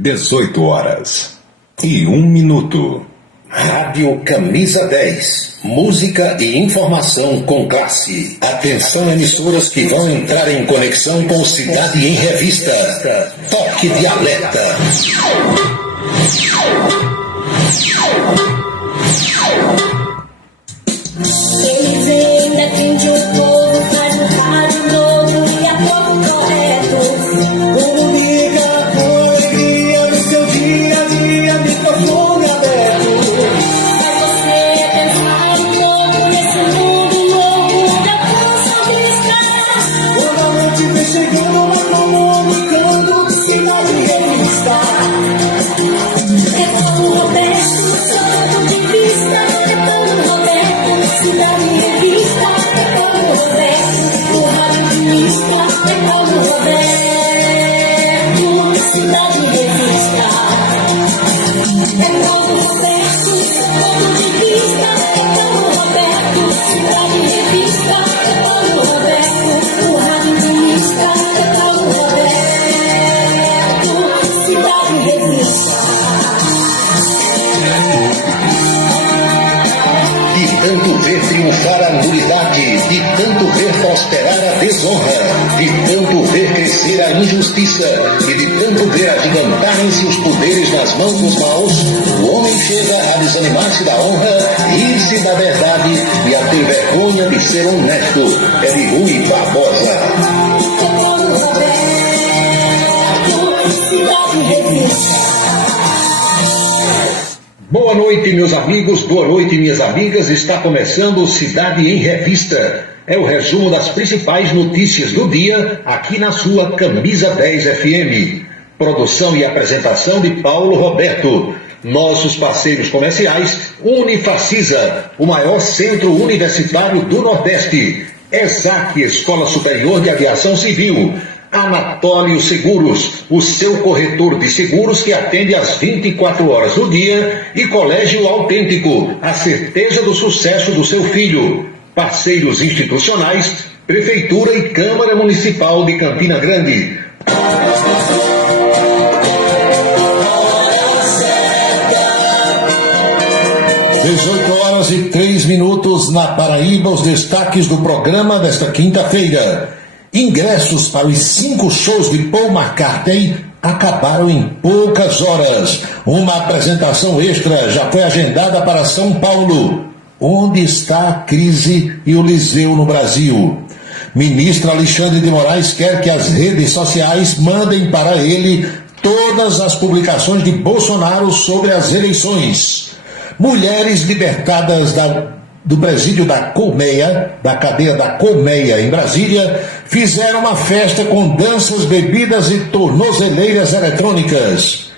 18h01. Rádio Camisa 10. Música e informação com classe. Atenção, emissoras que vão entrar em conexão com Cidade em Revista. Toque de alerta. Ele vem, defende o povo, faz um rádio novo e a pouco correto. Comunica com alegria no seu dia a dia, microfone aberto. Faz você pensar um pouco nesse mundo louco da força cristã. Quando a noite vem chegando, vai comunicando Cidade em Revista. É Paulo Roberto, seu ponto de vista. É Paulo Roberto, Cidade em Revista. É Paulo Roberto, o radialista. É Paulo Roberto, Cidade em Revista. É Paulo Roberto, seu ponto de vista. É Paulo Roberto, Cidade em Revista. É Paulo Roberto, o radialista. É Paulo Roberto, Cidade em Revista. De tanto ver triunfar a nulidade, de tanto ver prosperar a desonra, de tanto ver crescer a injustiça e de tanto ver agigantarem-se os poderes nas mãos dos maus, o homem chega a desanimar-se da honra, rir-se da verdade e a ter vergonha de ser honesto. É de Rui Barbosa. É Paulo Roberto, Cidade em Revista. Boa noite, meus amigos, boa noite, minhas amigas. Está começando Cidade em Revista. É o resumo das principais notícias do dia aqui na sua Camisa 10 FM. Produção e apresentação de Paulo Roberto. Nossos parceiros comerciais: Unifacisa, o maior centro universitário do Nordeste. ESAC, Escola Superior de Aviação Civil. Anatólio Seguros, o seu corretor de seguros que atende às 24 horas do dia, e Colégio Autêntico, a certeza do sucesso do seu filho. Parceiros institucionais: Prefeitura e Câmara Municipal de Campina Grande. 18h03 na Paraíba, os destaques do programa desta quinta-feira. Ingressos para os 5 shows de Paul McCartney acabaram em poucas horas. Uma apresentação extra já foi agendada para São Paulo. Onde está a crise e o Liseu no Brasil? Ministro Alexandre de Moraes quer que as redes sociais mandem para ele todas as publicações de Bolsonaro sobre as eleições. Mulheres libertadas do presídio da Colmeia, da cadeia da Colmeia, em Brasília, fizeram uma festa com danças, bebidas e tornozeleiras eletrônicas,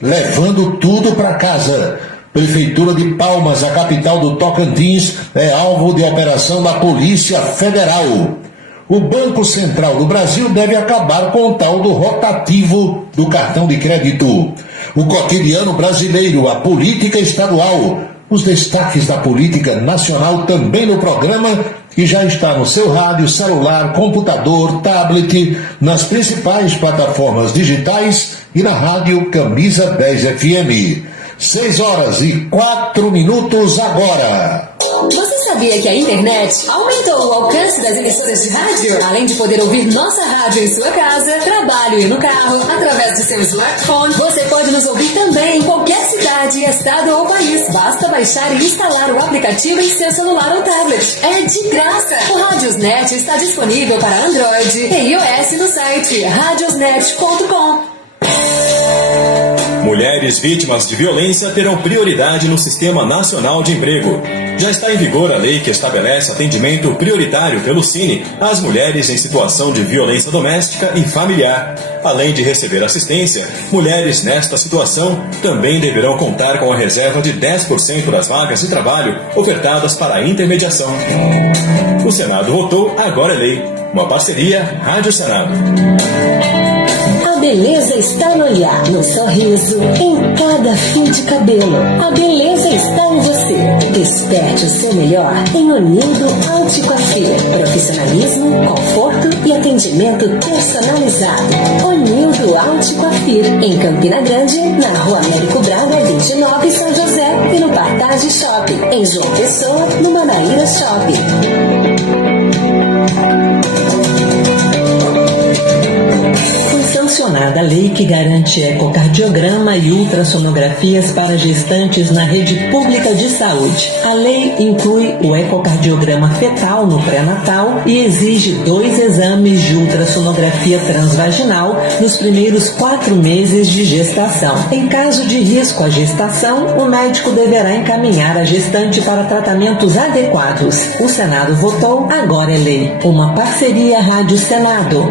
levando tudo para casa. Prefeitura de Palmas, a capital do Tocantins, é alvo de operação da Polícia Federal. O Banco Central do Brasil deve acabar com o tal do rotativo do cartão de crédito. O cotidiano brasileiro, a política estadual, os destaques da política nacional também no programa, que já está no seu rádio, celular, computador, tablet, nas principais plataformas digitais e na rádio Camisa 10 FM. 6h04 agora. Você sabia que a internet aumentou o alcance das emissoras de rádio? Além de poder ouvir nossa rádio em sua casa, trabalho e no carro, através do seu smartphone, você pode nos ouvir também em qualquer cidade, estado ou país. Basta baixar e instalar o aplicativo em seu celular ou tablet. É de graça! O Radiosnet está disponível para Android e iOS no site radiosnet.com. Mulheres vítimas de violência terão prioridade no Sistema Nacional de Emprego. Já está em vigor a lei que estabelece atendimento prioritário pelo Cine às mulheres em situação de violência doméstica e familiar. Além de receber assistência, mulheres nesta situação também deverão contar com a reserva de 10% das vagas de trabalho ofertadas para a intermediação. O Senado votou, agora é lei. Uma parceria Rádio Senado. A beleza está no olhar, no sorriso, em cada fio de cabelo. A beleza está em você. Desperte o seu melhor em Onildo Alticoafir. Profissionalismo, conforto e atendimento personalizado. Onildo Alticoafir, em Campina Grande, na Rua Américo Braga, 29, São José, e no Partage Shopping, em João Pessoa, no Manaíra Shopping. Sancionada a lei que garante ecocardiograma e ultrassonografias para gestantes na rede pública de saúde. A lei inclui o ecocardiograma fetal no pré-natal e exige 2 exames de ultrassonografia transvaginal nos primeiros 4 meses de gestação. Em caso de risco à gestação, o médico deverá encaminhar a gestante para tratamentos adequados. O Senado votou, agora é lei. Uma parceria Rádio Senado.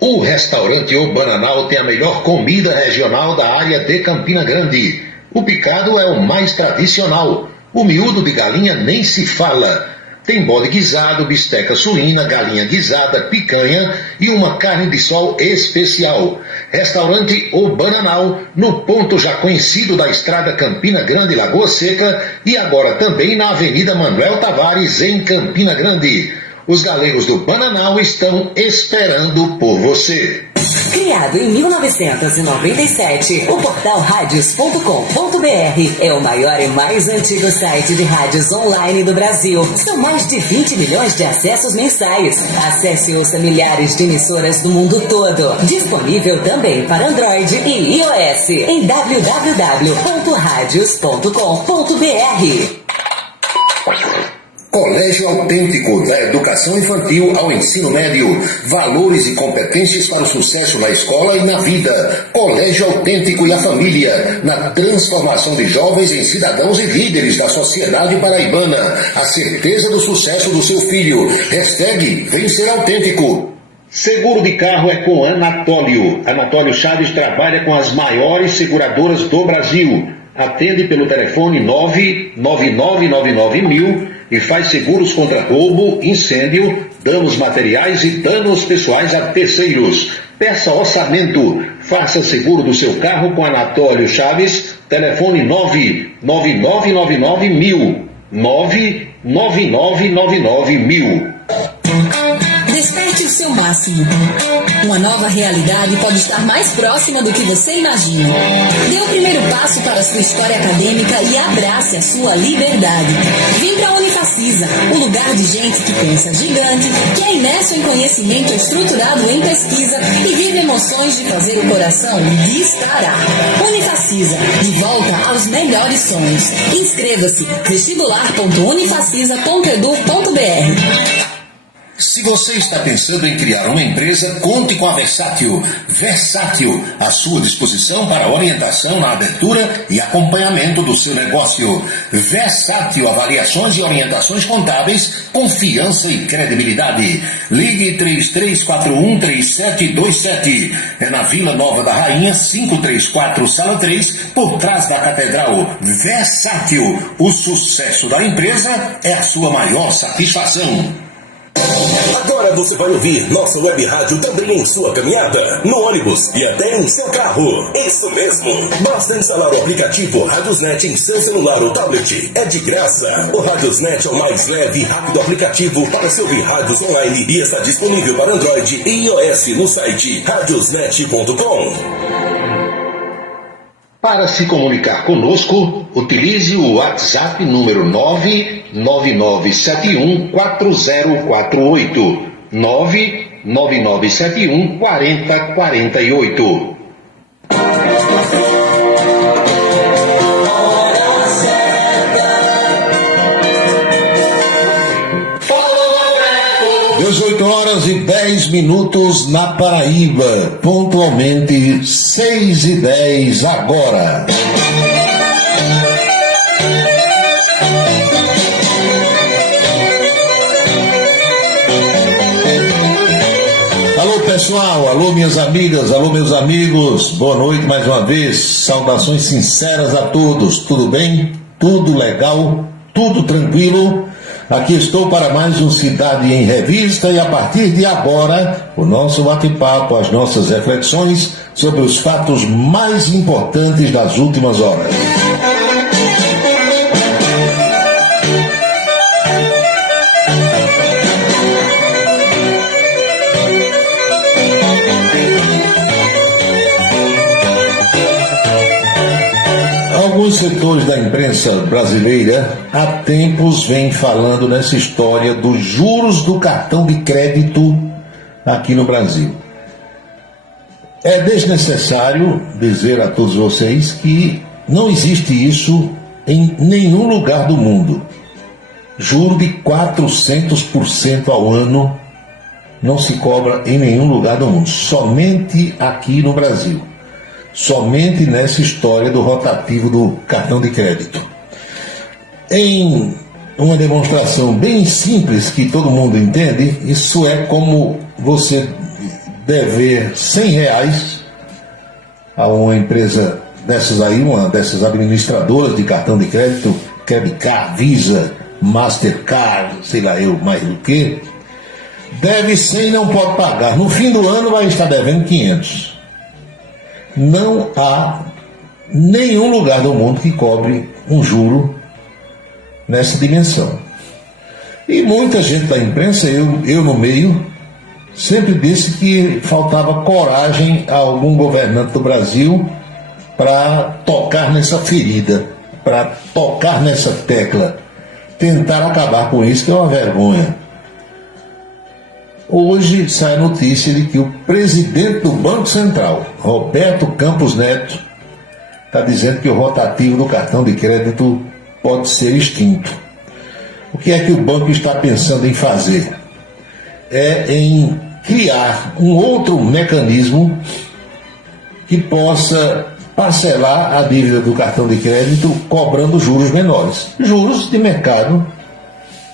O restaurante O Bananal tem a melhor comida regional da área de Campina Grande. O picado é o mais tradicional. O miúdo de galinha nem se fala. Tem bode guisado, bisteca suína, galinha guisada, picanha e uma carne de sol especial. Restaurante O Bananal, no ponto já conhecido da estrada Campina Grande Lagoa Seca e agora também na Avenida Manuel Tavares, em Campina Grande. Os galegos do Bananal estão esperando por você. Criado em 1997, o portal radios.com.br é o maior e mais antigo site de rádios online do Brasil. São mais de 20 milhões de acessos mensais. Acesse e ouça milhares de emissoras do mundo todo. Disponível também para Android e iOS em www.radios.com.br. Colégio Autêntico, da educação infantil ao ensino médio. Valores e competências para o sucesso na escola e na vida. Colégio Autêntico e a família, na transformação de jovens em cidadãos e líderes da sociedade paraibana. A certeza do sucesso do seu filho. #Vem Ser Autêntico. Seguro de carro é com Anatólio. Anatólio Chaves trabalha com as maiores seguradoras do Brasil. Atende pelo telefone 99999.000 e faz seguros contra roubo, incêndio, danos materiais e danos pessoais a terceiros. Peça orçamento. Faça seguro do seu carro com Anatólio Chaves. Telefone 99999.000. 99999.000. Desperte o seu máximo. Uma nova realidade pode estar mais próxima do que você imagina. Dê o primeiro passo para a sua história acadêmica e abrace a sua liberdade. Vem para a Unifacisa, o lugar de gente que pensa gigante, que é imerso em conhecimento estruturado em pesquisa e vive emoções de fazer o coração disparar. Unifacisa, de volta aos melhores sonhos. Inscreva-se vestibular.unifacisa.edu.br. Se você está pensando em criar uma empresa, conte com a Versátil. Versátil, à sua disposição para orientação na abertura e acompanhamento do seu negócio. Versátil, avaliações e orientações contábeis, confiança e credibilidade. Ligue 33413727. É na Vila Nova da Rainha, 534, Sala 3, por trás da Catedral. Versátil, o sucesso da empresa é a sua maior satisfação. Agora você vai ouvir nossa web rádio também em sua caminhada, no ônibus e até em seu carro. Isso mesmo. Basta instalar o aplicativo Radiosnet em seu celular ou tablet. É de graça. O Radiosnet é o mais leve e rápido aplicativo para se ouvir rádios online e está disponível para Android e iOS no site radiosnet.com. Para se comunicar conosco, utilize o WhatsApp número 999714048. 999714048. (18h10) na Paraíba, pontualmente 6h10 agora. Alô pessoal, alô minhas amigas, alô meus amigos, boa noite mais uma vez, saudações sinceras a todos, tudo bem? Tudo legal? Tudo tranquilo? Aqui estou para mais um Cidade em Revista e a partir de agora o nosso bate-papo, as nossas reflexões sobre os fatos mais importantes das últimas horas. Alguns setores da imprensa brasileira há tempos vêm falando nessa história dos juros do cartão de crédito aqui no Brasil. É desnecessário dizer a todos vocês que não existe isso em nenhum lugar do mundo. Juro de 400% ao ano não se cobra em nenhum lugar do mundo, somente aqui no Brasil. Somente nessa história do rotativo do cartão de crédito. Em uma demonstração bem simples que todo mundo entende, isso é como você dever R$100 a uma empresa dessas aí, uma dessas administradoras de cartão de crédito, Credicard, Visa, Mastercard, sei lá eu mais do que, deve 100 e não pode pagar. No fim do ano vai estar devendo 500. Não há nenhum lugar do mundo que cobre um juro nessa dimensão. E muita gente da imprensa, eu no meio, sempre disse que faltava coragem a algum governante do Brasil para tocar nessa ferida, para tocar nessa tecla, tentar acabar com isso, que é uma vergonha. Hoje sai a notícia de que o presidente do Banco Central, Roberto Campos Neto, está dizendo que o rotativo do cartão de crédito pode ser extinto. O que é que o banco está pensando em fazer? É em criar um outro mecanismo que possa parcelar a dívida do cartão de crédito cobrando juros menores. Juros de mercado,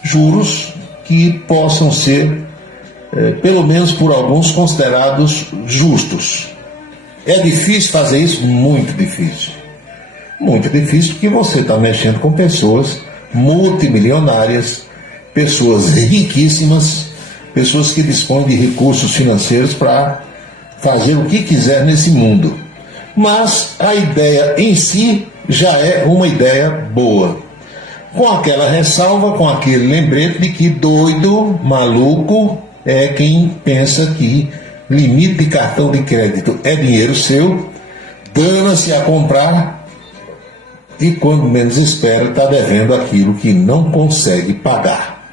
juros que possam ser pelo menos por alguns considerados justos. É difícil fazer isso? Muito difícil. Muito difícil porque você está mexendo com pessoas multimilionárias, pessoas riquíssimas, pessoas que dispõem de recursos financeiros para fazer o que quiser nesse mundo. Mas a ideia em si já é uma ideia boa. Com aquela ressalva, com aquele lembrete de que doido, maluco, é quem pensa que limite de cartão de crédito é dinheiro seu, dana-se a comprar e quando menos espera está devendo aquilo que não consegue pagar.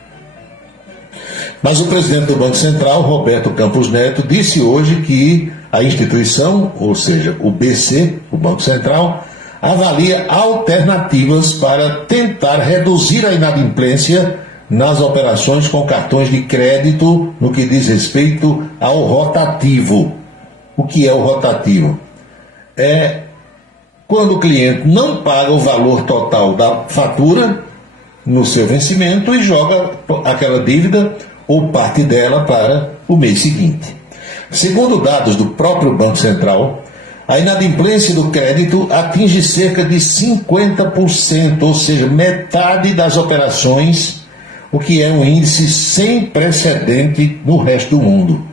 Mas o presidente do Banco Central, Roberto Campos Neto, disse hoje que a instituição, ou seja, o BC, o Banco Central, avalia alternativas para tentar reduzir a inadimplência nas operações com cartões de crédito no que diz respeito ao rotativo. O que é o rotativo? É quando o cliente não paga o valor total da fatura no seu vencimento e joga aquela dívida ou parte dela para o mês seguinte. Segundo dados do próprio Banco Central, a inadimplência do crédito atinge cerca de 50%, ou seja, metade das operações, o que é um índice sem precedente no resto do mundo.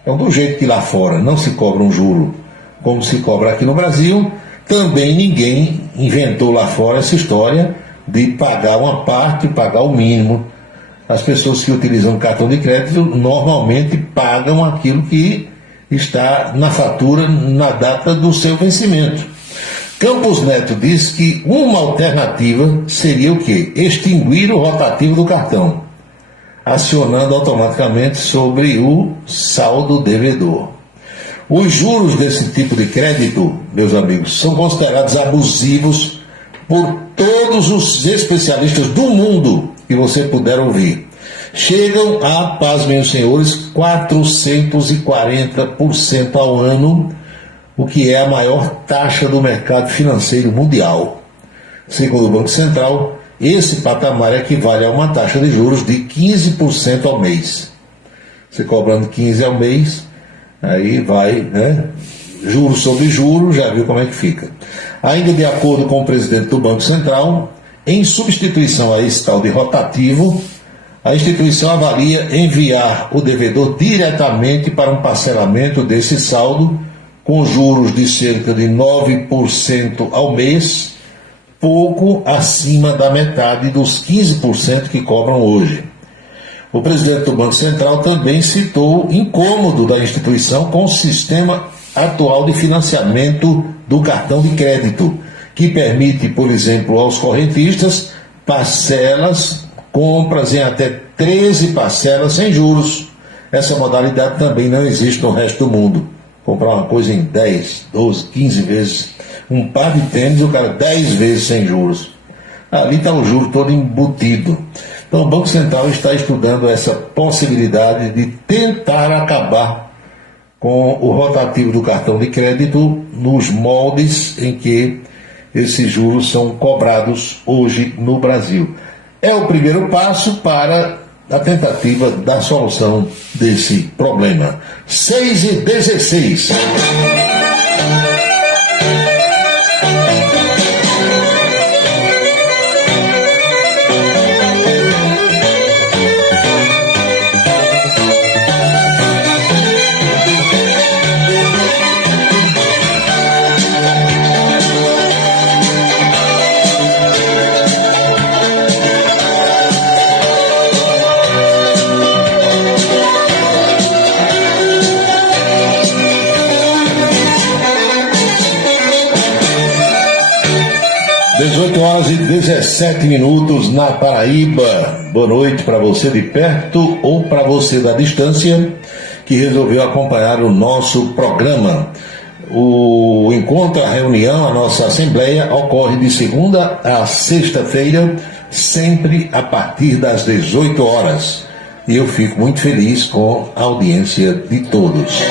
Então, do jeito que lá fora não se cobra um juro como se cobra aqui no Brasil, também ninguém inventou lá fora essa história de pagar uma parte, pagar o mínimo. As pessoas que utilizam cartão de crédito normalmente pagam aquilo que está na fatura na data do seu vencimento. Campos Neto diz que uma alternativa seria o quê? Extinguir o rotativo do cartão, acionando automaticamente sobre o saldo devedor. Os juros desse tipo de crédito, meus amigos, são considerados abusivos por todos os especialistas do mundo que você puder ouvir. Chegam a, pasmem os senhores, 440% ao ano, o que é a maior taxa do mercado financeiro mundial. Segundo o Banco Central, esse patamar equivale a uma taxa de juros de 15% ao mês. Você cobrando 15% ao mês, aí vai, né? Juros sobre juros, já viu como é que fica. Ainda de acordo com o presidente do Banco Central, Em substituição a esse tal de rotativo, a instituição avalia enviar o devedor diretamente para um parcelamento desse saldo, com juros de cerca de 9% ao mês, pouco acima da metade dos 15% que cobram hoje. O presidente do Banco Central também citou o incômodo da instituição com o sistema atual de financiamento do cartão de crédito, que permite, por exemplo, aos correntistas compras em até 13 parcelas sem juros. Essa modalidade também não existe no resto do mundo. Comprar uma coisa em 10, 12, 15 vezes. Um par de tênis, o cara 10 vezes sem juros. Ali está o juro todo embutido. Então o Banco Central está estudando essa possibilidade de tentar acabar com o rotativo do cartão de crédito nos moldes em que esses juros são cobrados hoje no Brasil. É o primeiro passo para a tentativa da solução desse problema. 6h16. 18h17 na Paraíba. Boa noite para você de perto ou para você da distância que resolveu acompanhar o nosso programa. O encontro, a reunião, a nossa assembleia ocorre de segunda a sexta-feira, sempre a partir das 18 horas. E eu fico muito feliz com a audiência de todos.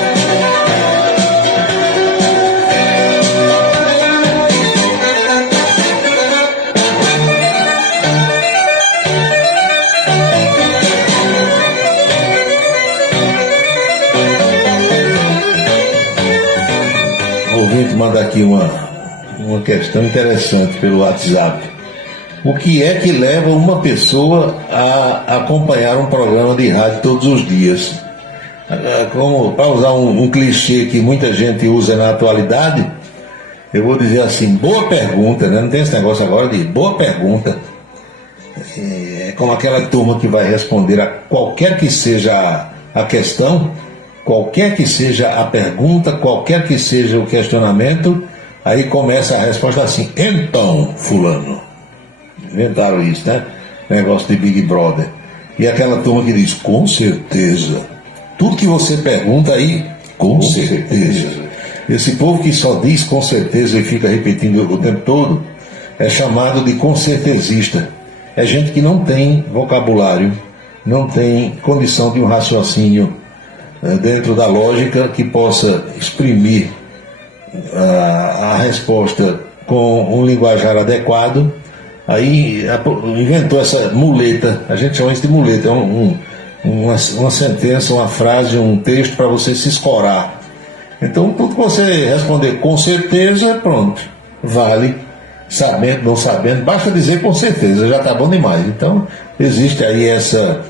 Manda aqui uma questão interessante pelo WhatsApp. O que é que leva uma pessoa a acompanhar um programa de rádio todos os dias? Como, para usar um clichê que muita gente usa na atualidade, eu vou dizer assim, boa pergunta, né? Não tem esse negócio agora de boa pergunta. É como aquela turma que vai responder a qualquer que seja a questão, qualquer que seja a pergunta, qualquer que seja o questionamento, aí começa a resposta assim, então, fulano. Inventaram isso, né? Negócio de Big Brother. E aquela turma que diz, com certeza. Tudo que você pergunta aí, com certeza. Esse povo que só diz com certeza e fica repetindo o tempo todo, é chamado de concertezista. É gente que não tem vocabulário, não tem condição de um raciocínio dentro da lógica que possa exprimir a resposta com um linguajar adequado. Aí inventou essa muleta, a gente chama isso de muleta, uma sentença, uma frase, um texto para você se escorar. Então tudo que você responder com certeza, pronto, vale, sabendo, não sabendo, basta dizer com certeza, já está bom demais. Então existe aí essa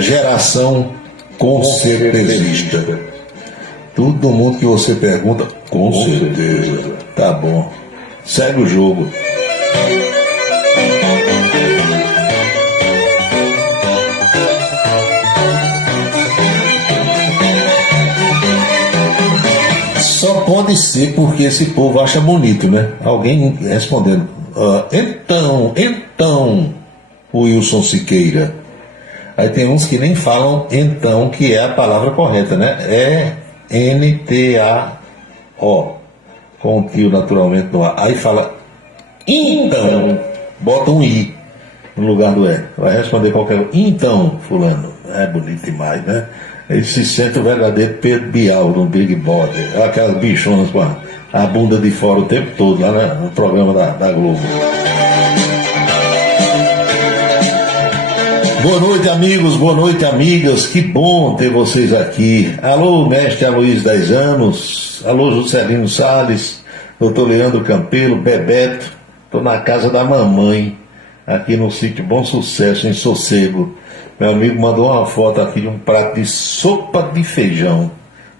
geração concertezista. Todo mundo que você pergunta, com certeza, tá bom, segue o jogo. Só pode ser porque esse povo acha bonito, né? Alguém respondendo, então, Wilson Siqueira. Aí tem uns que nem falam então, que é a palavra correta, né? É N-T-A-O, com o tio naturalmente no A. Aí fala então, bota um I no lugar do E. Vai responder qualquer um. Então, fulano. É bonito demais, né? Ele se sente o verdadeiro Pedro Bial no Big Brother. Aquelas bichonas com a bunda de fora o tempo todo lá, né? No programa da Globo. Boa noite, amigos, boa noite, amigas, que bom ter vocês aqui. Alô, mestre Aloysio 10 anos, alô, Juscelino Salles, doutor Leandro Campelo, Bebeto, estou na casa da mamãe, aqui no sítio Bom Sucesso, em Sossego. Meu amigo mandou uma foto aqui de um prato de sopa de feijão.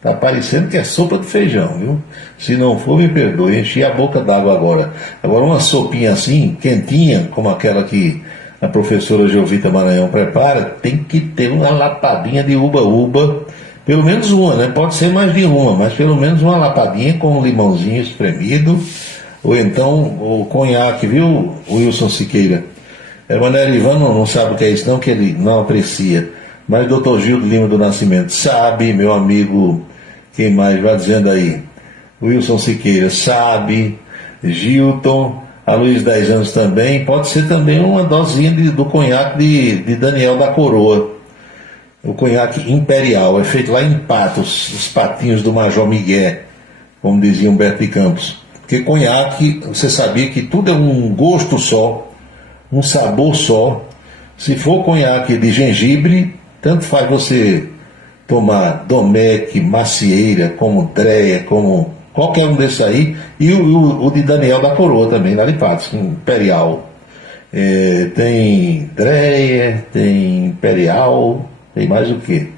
Tá parecendo que é sopa de feijão, viu? Se não for, me perdoe, enchi a boca d'água agora. Agora uma sopinha assim, quentinha, como aquela que a professora Jovita Maranhão prepara, tem que ter uma lapadinha de uba-uba, pelo menos uma, né? Pode ser mais de uma, mas pelo menos uma lapadinha com um limãozinho espremido, ou então o conhaque, viu, Wilson Siqueira? Emanuel Ivan não sabe o que é isso não, que ele não aprecia. Mas Dr. Gildo Lima do Nascimento sabe, meu amigo, quem mais vai dizendo aí? Wilson Siqueira sabe, Gilton, a Luiz 10 anos também, pode ser também uma dosinha do conhaque de Daniel da Coroa. O conhaque imperial, é feito lá em Patos, os patinhos do Major Miguel, como dizia Humberto de Campos. Porque conhaque, você sabia que tudo é um gosto só, um sabor só. Se for conhaque de gengibre, tanto faz você tomar Domecq, Macieira, como Dreia, como qualquer um desses aí, e o de Daniel da Coroa também, lá de Patos, imperial. Tem Dreia, tem imperial, tem mais o quê?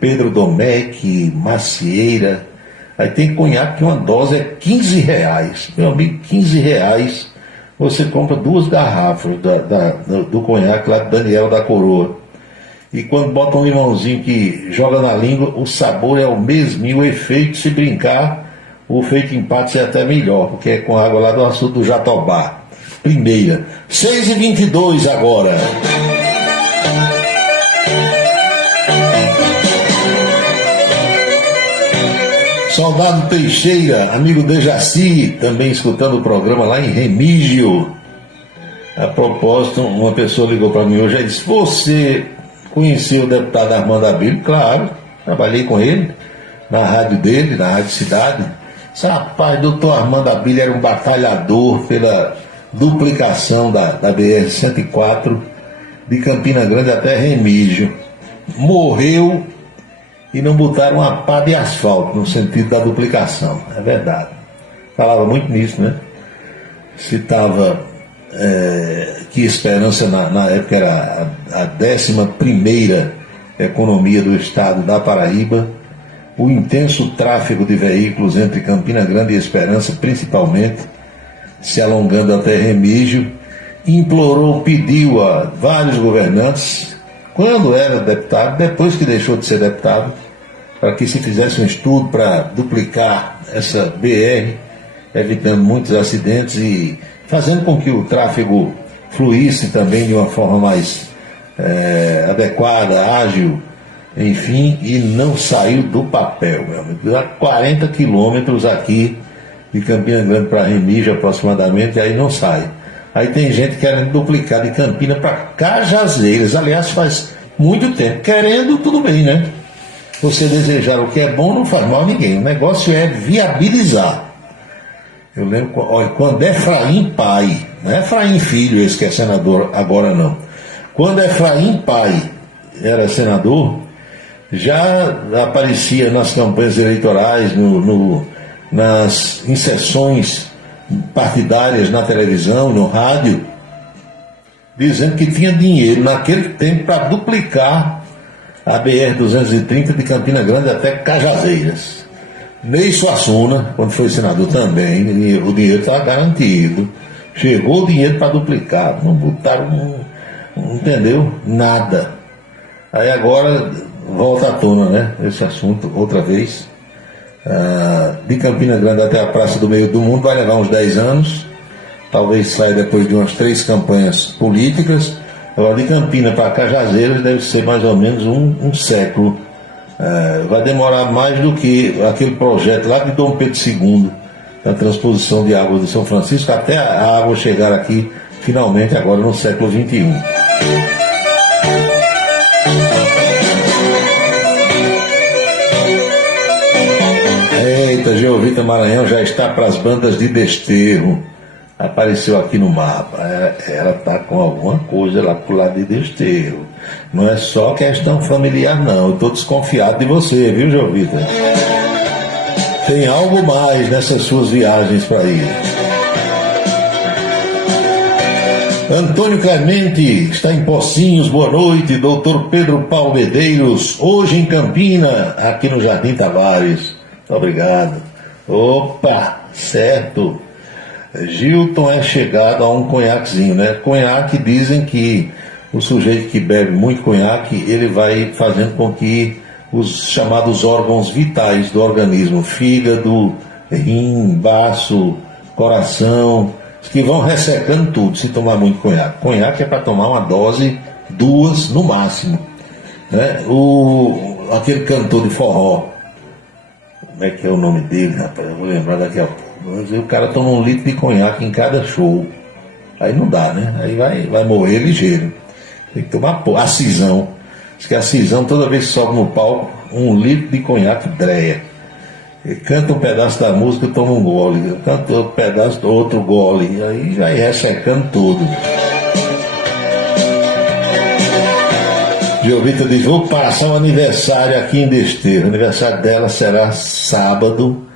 Pedro Domecq, Macieira. Aí tem conhaque que uma dose é R$15. Meu amigo, R$15. Você compra 2 garrafas do conhaque lá de Daniel da Coroa. E quando bota um limãozinho que joga na língua, o sabor é o mesmo. O efeito, se brincar, o efeito empate é até melhor, porque é com água lá do açude do Jatobá. Primeira. 6h22 agora. Soldado Teixeira, amigo Dejaci, também escutando o programa lá em Remígio. A propósito, uma pessoa ligou para mim hoje e disse: você conheceu o deputado Armando Abílio? Claro, trabalhei com ele na rádio dele, na Rádio Cidade. Disse: rapaz, doutor Armando Abílio era um batalhador pela duplicação da BR-104 de Campina Grande até Remígio. Morreu e não botaram uma pá de asfalto no sentido da duplicação. É verdade. Falava muito nisso, né? Citava que Esperança na época era a 11ª economia do estado da Paraíba, o intenso tráfego de veículos entre Campina Grande e Esperança, principalmente, se alongando até Remígio, implorou, pediu a vários governantes, quando era deputado, depois que deixou de ser deputado, para que se fizesse um estudo para duplicar essa BR, evitando muitos acidentes e fazendo com que o tráfego fluísse também de uma forma mais adequada, ágil, enfim, e não saiu do papel, meu amigo. Há 40 quilômetros aqui de Campina Grande para Remígio aproximadamente, e aí não sai. Aí tem gente querendo duplicar de Campina para Cajazeiras, aliás, faz muito tempo. Querendo, tudo bem, né? Você desejar o que é bom não faz mal a ninguém. O negócio é viabilizar. Eu lembro, olha, quando Efraim pai, não é Efraim filho esse que é senador agora não. Quando Efraim pai era senador, já aparecia nas campanhas eleitorais, nas inserções partidárias na televisão, no rádio, dizendo que tinha dinheiro naquele tempo para duplicar a BR-230 de Campina Grande até Cajazeiras. Ney Suassuna, quando foi senador também, o dinheiro estava garantido. Chegou o dinheiro para duplicar, não botaram, entendeu? Nada. Aí agora volta à tona, né? Esse assunto, outra vez. De Campina Grande até a Praça do Meio do Mundo vai levar uns 10 anos. Talvez saia depois de umas 3 campanhas políticas. Agora, de Campina para Cajazeiras deve ser mais ou menos um século. Vai demorar mais do que aquele projeto lá de Dom Pedro II, da transposição de água de São Francisco, até a água chegar aqui, finalmente, agora no século XXI. Eita, Jovita Maranhão já está para as bandas de Desterro. Apareceu aqui no mapa. Ela está com alguma coisa lá pro lado de Desterro. Não é só questão familiar, não. Eu estou desconfiado de você, viu, Jovita? Tem algo mais nessas suas viagens para ir. Antônio Clemente está em Pocinhos, boa noite. Doutor Pedro Paulo Medeiros, hoje em Campina, aqui no Jardim Tavares. Muito obrigado. Opa, certo. Gilton é chegado a um conhaquezinho, né? Conhaque, dizem que o sujeito que bebe muito conhaque, ele vai fazendo com que os chamados órgãos vitais do organismo, fígado, rim, baço, coração, que vão ressecando tudo se tomar muito conhaque. Conhaque é para tomar uma dose, 2 no máximo, né? Aquele cantor de forró, como é que é o nome dele, rapaz? Eu vou lembrar daqui a pouco. O cara toma 1 litro de conhaque em cada show. Aí não dá, né? Aí vai morrer ligeiro. Tem que tomar a Cisão. Diz que a Cisão, toda vez que sobe no palco, 1 litro de conhaque dreia. Ele canta um pedaço da música e toma um gole. Canta outro pedaço, outro gole. Aí já ia ressecando tudo. Giovita diz, vou passar um aniversário aqui em Desterro. O aniversário dela será sábado.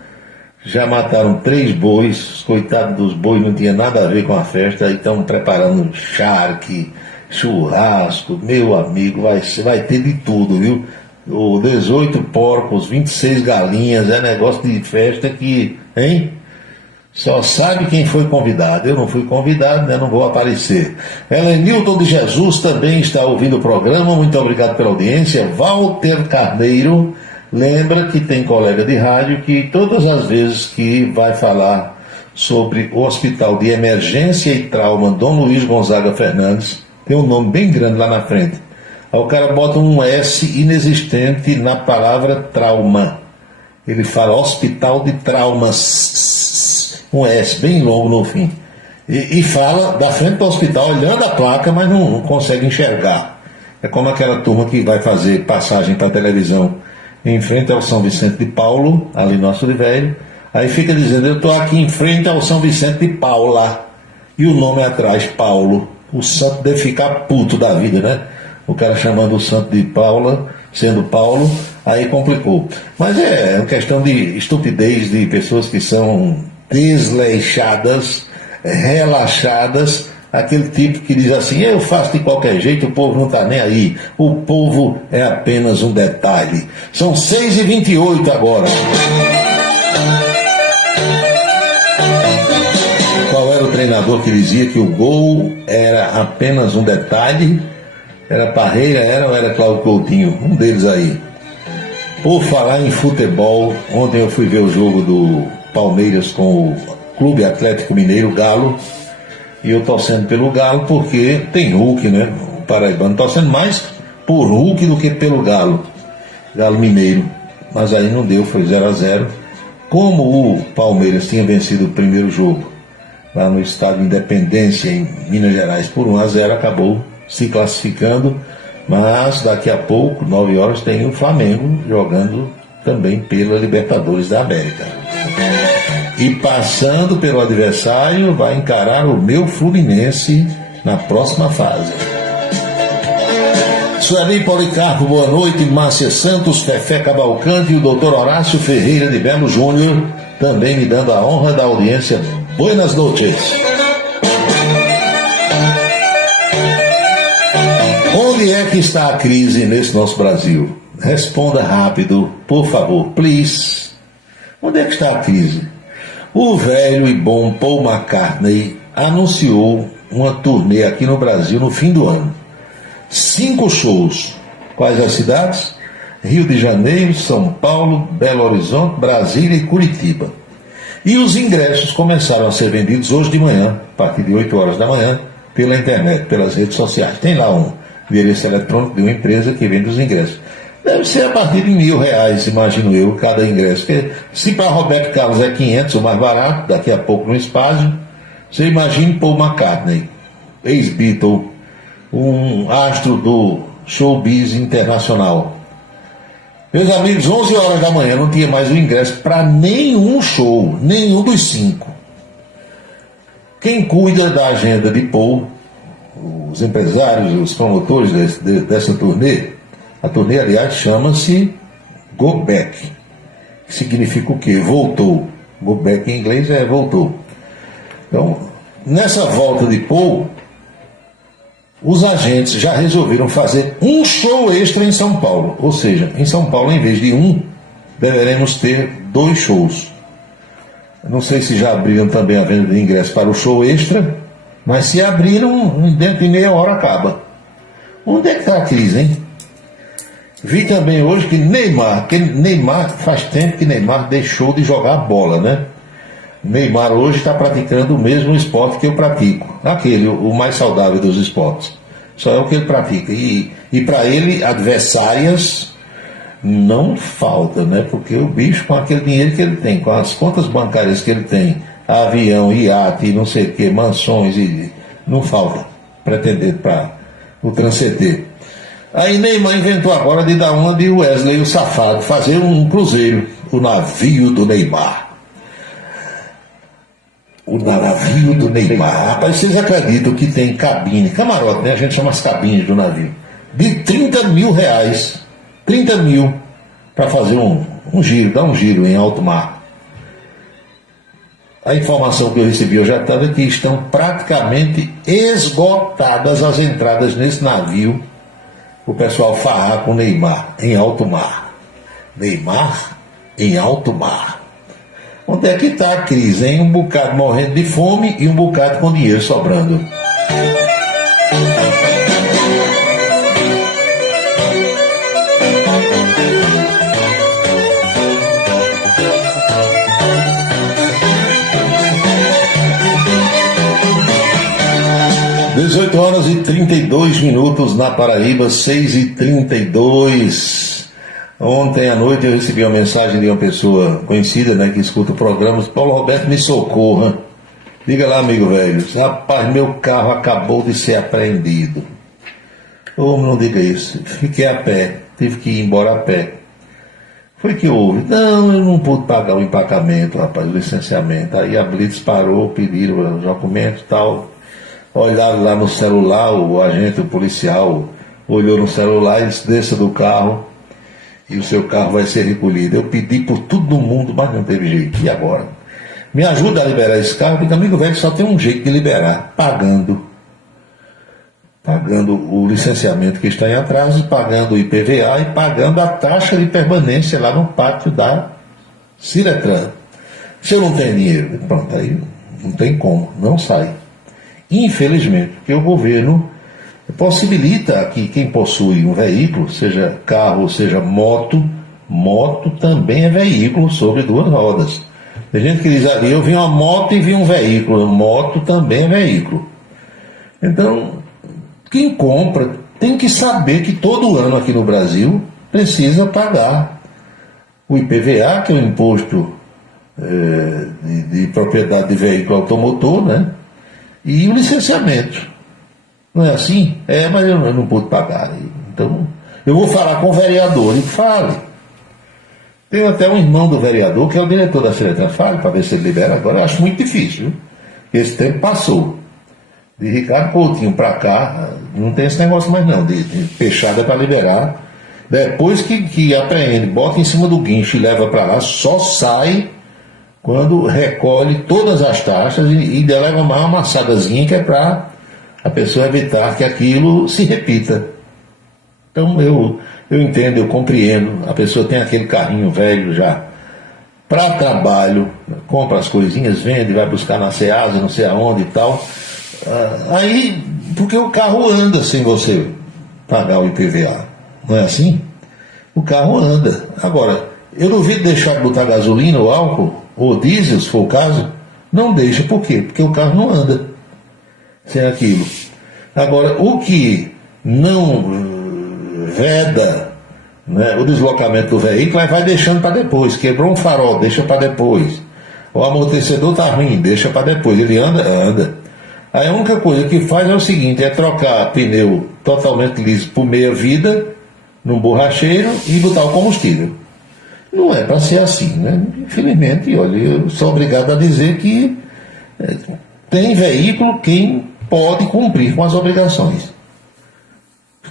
Já mataram 3 bois. Coitado dos bois, não tinha nada a ver com a festa. Aí estão preparando charque, churrasco. Meu amigo, vai ter de tudo, viu? 18 porcos, 26 galinhas. É negócio de festa que, hein? Só sabe quem foi convidado. Eu não fui convidado, né? Não vou aparecer. Helenilton de Jesus também está ouvindo o programa. Muito obrigado pela audiência. Walter Carneiro lembra que tem colega de rádio que todas as vezes que vai falar sobre o Hospital de Emergência e Trauma Dom Luiz Gonzaga Fernandes, tem um nome bem grande lá na frente. Aí o cara bota um S inexistente na palavra trauma. Ele fala Hospital de Traumas, um S bem longo no fim. E fala da frente do hospital, olhando a placa, mas não consegue enxergar. É como aquela turma que vai fazer passagem para a televisão em frente ao São Vicente de Paulo, ali no Açude Velho. Aí fica dizendo, eu estou aqui em frente ao São Vicente de Paula. E o nome atrás, Paulo. O santo deve ficar puto da vida, né? O cara chamando o santo de Paula, sendo Paulo, aí complicou. Mas é uma questão de estupidez de pessoas que são desleixadas, relaxadas, aquele tipo que diz assim, eu faço de qualquer jeito, o povo não está nem aí. O povo é apenas um detalhe. São 6h28 agora. Qual era o treinador que dizia que o gol era apenas um detalhe? Era Parreira, ou era Cláudio Coutinho? Um deles aí. Por falar em futebol, ontem eu fui ver o jogo do Palmeiras com o Clube Atlético Mineiro, Galo, e eu torcendo pelo Galo porque tem Hulk, né? O paraibano torcendo mais por Hulk do que pelo Galo Mineiro. Mas aí não deu, foi 0-0. Como o Palmeiras tinha vencido o primeiro jogo lá no Estádio Independência, em Minas Gerais, por 1-0, acabou se classificando, mas daqui a pouco, 9 horas, tem o Flamengo jogando também pela Libertadores da América. E passando pelo adversário, vai encarar o meu Fluminense na próxima fase. Sueli Policarpo, boa noite. Márcia Santos, Fefé Cavalcante e o Dr. Horácio Ferreira de Belo Júnior, também me dando a honra da audiência. Buenas noches. Onde é que está a crise nesse nosso Brasil? Responda rápido, por favor, please. Onde é que está a crise? O velho e bom Paul McCartney anunciou uma turnê aqui no Brasil no fim do ano. 5 shows. Quais as cidades? Rio de Janeiro, São Paulo, Belo Horizonte, Brasília e Curitiba. E os ingressos começaram a ser vendidos hoje de manhã, a partir de 8 horas da manhã, pela internet, pelas redes sociais. Tem lá um endereço eletrônico de uma empresa que vende os ingressos. Deve ser a partir de R$1.000, imagino eu, cada ingresso. Porque se para Roberto Carlos é 500, o mais barato, daqui a pouco no espaço, você imagina Paul McCartney, ex-Beatle, um astro do showbiz internacional. Meus amigos, 11 horas da manhã não tinha mais o ingresso para nenhum show, nenhum dos 5. Quem cuida da agenda de Paul, os empresários, os promotores dessa turnê, a turnê, aliás, chama-se Go Back, que significa o quê? Voltou. Go Back em inglês é voltou. Então, nessa volta de Paul, os agentes já resolveram fazer um show extra em São Paulo. Ou seja, em São Paulo, em vez de um, deveremos ter 2 shows. Não sei se já abriram também a venda de ingressos para o show extra, mas se abriram, dentro de meia hora acaba. Onde é que está a crise, hein? Vi também hoje que Neymar, faz tempo que Neymar deixou de jogar bola, né? Neymar hoje está praticando o mesmo esporte que eu pratico, o mais saudável dos esportes. Só é o que ele pratica. E para ele, adversárias não falta, né? Porque o bicho, com aquele dinheiro que ele tem, com as contas bancárias que ele tem, avião, iate, não sei o que, mansões, e não falta pretender para o transcender. Aí Neymar inventou agora de dar uma de Wesley, o safado, fazer um cruzeiro, o navio do Neymar. O navio do Neymar. Rapaz, vocês acreditam que tem cabine, camarote, né? A gente chama as cabines do navio, de 30 mil reais. 30 mil para fazer um giro, dar um giro em alto mar. A informação que eu recebi hoje à tarde é que estão praticamente esgotadas as entradas nesse navio. O pessoal farrar com Neymar em alto mar. Neymar em alto mar. Onde é que está a crise, hein? Um bocado morrendo de fome e um bocado com dinheiro sobrando. 18 horas e 32 minutos na Paraíba, 6h32. Ontem à noite eu recebi uma mensagem de uma pessoa conhecida, né, que escuta o programa. Paulo Roberto, me socorra. Diga lá, amigo velho. Rapaz, meu carro acabou de ser apreendido. Ô, não diga isso. Fiquei a pé. Tive que ir embora a pé. Foi que houve? Não, eu não pude pagar o empacamento, rapaz, o licenciamento. Aí a Blitz parou, pediram os documentos e tal. Olharam lá no celular, o agente, o policial, olhou no celular e disse, desça do carro e o seu carro vai ser recolhido. Eu pedi por todo mundo, mas não teve jeito. E agora? Me ajuda a liberar esse carro? Eu digo, amigo velho, só tem um jeito de liberar, pagando o licenciamento que está em atraso, pagando o IPVA e pagando a taxa de permanência lá no pátio da Ciretran. Se eu não tenho dinheiro, pronto, aí não tem como, não sai. Infelizmente, porque o governo possibilita que quem possui um veículo, seja carro, seja moto também é veículo sobre 2 rodas. Tem gente que diz ali, eu vi uma moto e vi um veículo, moto também é veículo. Então, quem compra tem que saber que todo ano aqui no Brasil precisa pagar o IPVA, que é o imposto de propriedade de veículo automotor, né? E o licenciamento. Não é assim? Mas eu não pude pagar. Então, eu vou falar com o vereador. E fale. Tem até um irmão do vereador, que é o diretor da Ciretran. Fale para ver se ele libera. Agora eu acho muito difícil, viu? Esse tempo passou. De Ricardo Coutinho para cá, não tem esse negócio mais não, de fechada para liberar. Depois que apreende, bota em cima do guincho e leva para lá, só sai quando recolhe todas as taxas e leva uma amassadazinha, que é para a pessoa evitar que aquilo se repita. Então eu entendo, eu compreendo. A pessoa tem aquele carrinho velho já para trabalho, compra as coisinhas, vende, vai buscar na Ceasa, não sei aonde e tal. Aí, porque o carro anda sem você pagar o IPVA, não é assim? O carro anda. Agora, eu duvido deixar de botar gasolina ou álcool, ou diesel, se for o caso, não deixa. Por quê? Porque o carro não anda sem aquilo. Agora, o que não veda, né, o deslocamento do veículo, vai deixando para depois. Quebrou um farol, deixa para depois. O amortecedor está ruim, deixa para depois. Ele anda. Aí a única coisa que faz é o seguinte, é trocar pneu totalmente liso por meia vida, num borracheiro, e botar o combustível. Não é para ser assim, né? Infelizmente, olha, eu sou obrigado a dizer que tem veículo quem pode cumprir com as obrigações.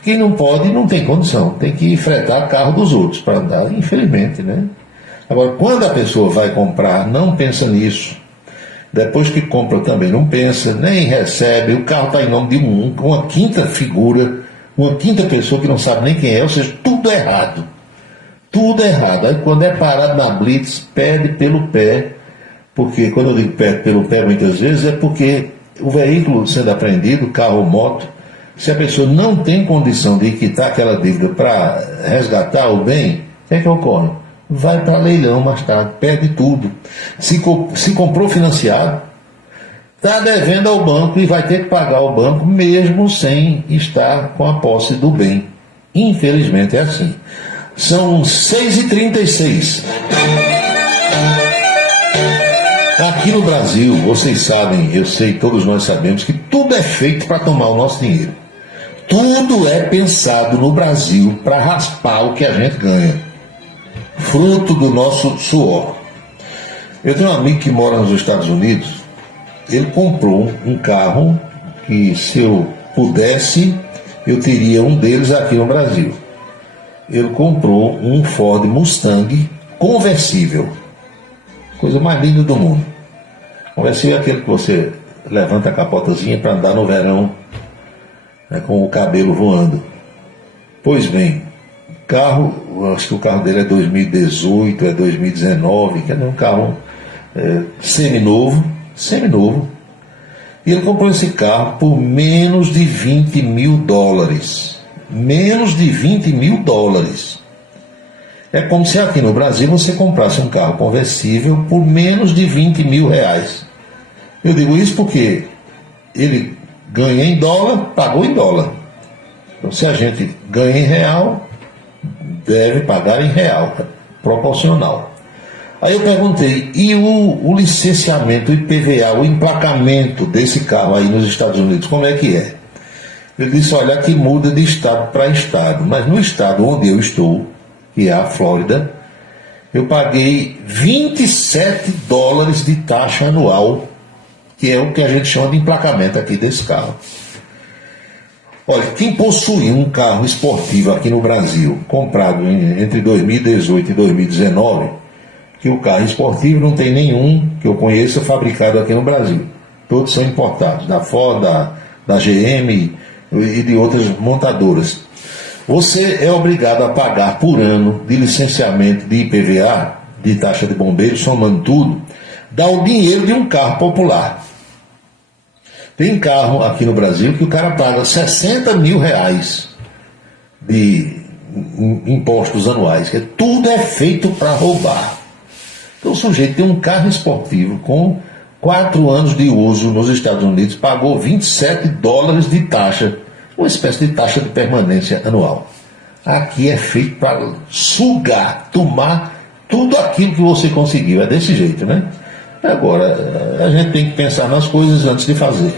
Quem não pode, não tem condição, tem que fretar carro dos outros para andar, infelizmente, né? Agora, quando a pessoa vai comprar, não pensa nisso. Depois que compra também não pensa, nem recebe, o carro está em nome de uma quinta figura, uma quinta pessoa que não sabe nem quem é, ou seja, tudo errado. Tudo errado. Aí quando é parado na blitz, perde pelo pé, porque quando eu digo perde pelo pé muitas vezes é porque o veículo sendo apreendido, carro ou moto, se a pessoa não tem condição de quitar aquela dívida para resgatar o bem, o que é que ocorre? Vai para leilão mais tarde, perde tudo. Se comprou financiado, está devendo ao banco e vai ter que pagar ao banco mesmo sem estar com a posse do bem. Infelizmente é assim. São 6h36. Aqui no Brasil, vocês sabem, eu sei, todos nós sabemos que tudo é feito para tomar o nosso dinheiro. Tudo é pensado no Brasil para raspar o que a gente ganha. Fruto do nosso suor. Eu tenho um amigo que mora nos Estados Unidos. Ele comprou um carro que, se eu pudesse, eu teria um deles aqui no Brasil. Ele comprou um Ford Mustang conversível. Coisa mais linda do mundo. Conversível é aquele que você levanta a capotazinha para andar no verão, né, com o cabelo voando. Pois bem, carro, acho que o carro dele é 2018, é 2019, que é um carro seminovo. E ele comprou esse carro por menos de $20 mil. Menos de $20 mil. É como se aqui no Brasil você comprasse um carro conversível por menos de R$20 mil. Eu digo isso porque ele ganha em dólar, pagou em dólar. Então, se a gente ganha em real, deve pagar em real, proporcional. Aí eu perguntei, e o licenciamento, o IPVA, o emplacamento desse carro aí nos Estados Unidos, como é que é? Eu disse, olha, que muda de estado para estado, mas no estado onde eu estou, que é a Flórida, eu paguei $27 de taxa anual, que é o que a gente chama de emplacamento aqui desse carro. Olha, quem possui um carro esportivo aqui no Brasil, comprado entre 2018 e 2019, que o carro esportivo não tem nenhum que eu conheça fabricado aqui no Brasil. Todos são importados, da Ford, da GM e de outras montadoras. Você é obrigado a pagar por ano de licenciamento de IPVA, de taxa de bombeiro, somando tudo, dá o dinheiro de um carro popular. Tem carro aqui no Brasil que o cara paga R$60 mil de impostos anuais, que tudo é feito para roubar. Então o sujeito tem um carro esportivo com 4 anos de uso nos Estados Unidos, pagou $27 de taxa, uma espécie de taxa de permanência anual. Aqui é feito para sugar, tomar tudo aquilo que você conseguiu. É desse jeito, né? Agora, a gente tem que pensar nas coisas antes de fazer.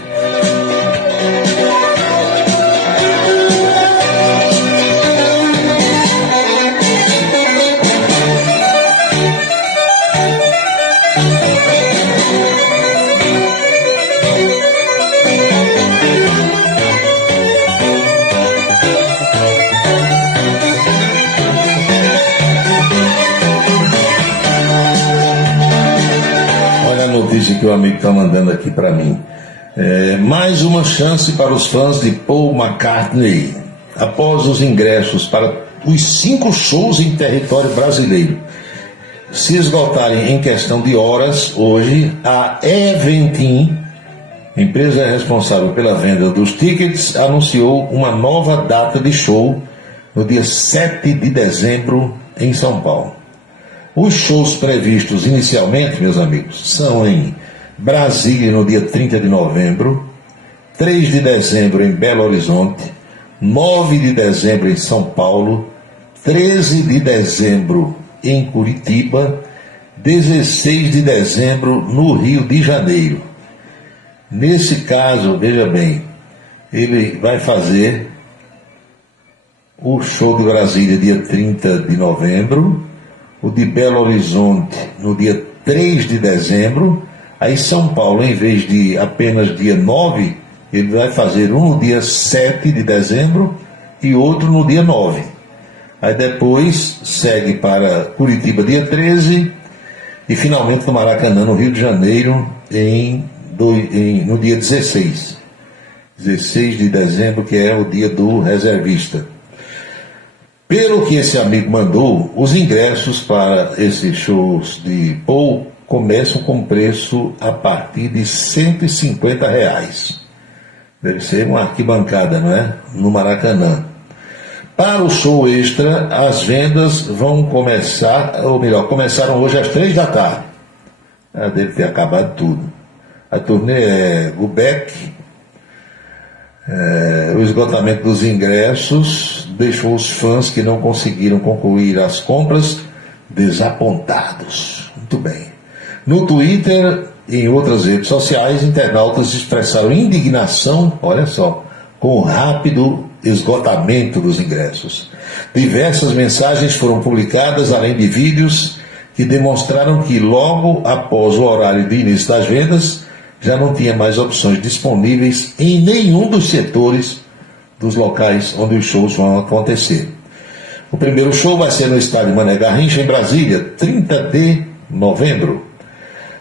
Que o amigo está mandando aqui para mim. Mais uma chance para os fãs de Paul McCartney. Após os ingressos para os 5 shows em território brasileiro se esgotarem em questão de horas, hoje a Eventim, empresa responsável pela venda dos tickets, anunciou uma nova data de show no dia 7 de dezembro em São Paulo. Os shows previstos inicialmente, meus amigos, são em Brasília no dia 30 de novembro, 3 de dezembro em Belo Horizonte, 9 de dezembro em São Paulo, 13 de dezembro em Curitiba, 16 de dezembro no Rio de Janeiro. Nesse caso, veja bem, ele vai fazer o show de Brasília dia 30 de novembro, o de Belo Horizonte no dia 3 de dezembro, aí São Paulo, em vez de apenas dia 9, ele vai fazer um no dia 7 de dezembro e outro no dia 9. Aí depois segue para Curitiba dia 13 e finalmente no Maracanã, no Rio de Janeiro, no dia 16 de dezembro, que é o dia do reservista. Pelo que esse amigo mandou, os ingressos para esses shows de Paul começam com preço a partir de R$150. Deve ser uma arquibancada, não é? No Maracanã. Para o show extra, as vendas vão começar, ou melhor, começaram hoje às 3 da tarde. Deve ter acabado tudo. A turnê é Gubeck. O esgotamento dos ingressos deixou os fãs que não conseguiram concluir as compras desapontados. Muito bem. No Twitter e em outras redes sociais, internautas expressaram indignação, olha só, com o rápido esgotamento dos ingressos. Diversas mensagens foram publicadas, além de vídeos que demonstraram que logo após o horário de início das vendas, já não tinha mais opções disponíveis em nenhum dos setores dos locais onde os shows vão acontecer. O primeiro show vai ser no estádio Mané Garrincha, em Brasília, 30 de novembro.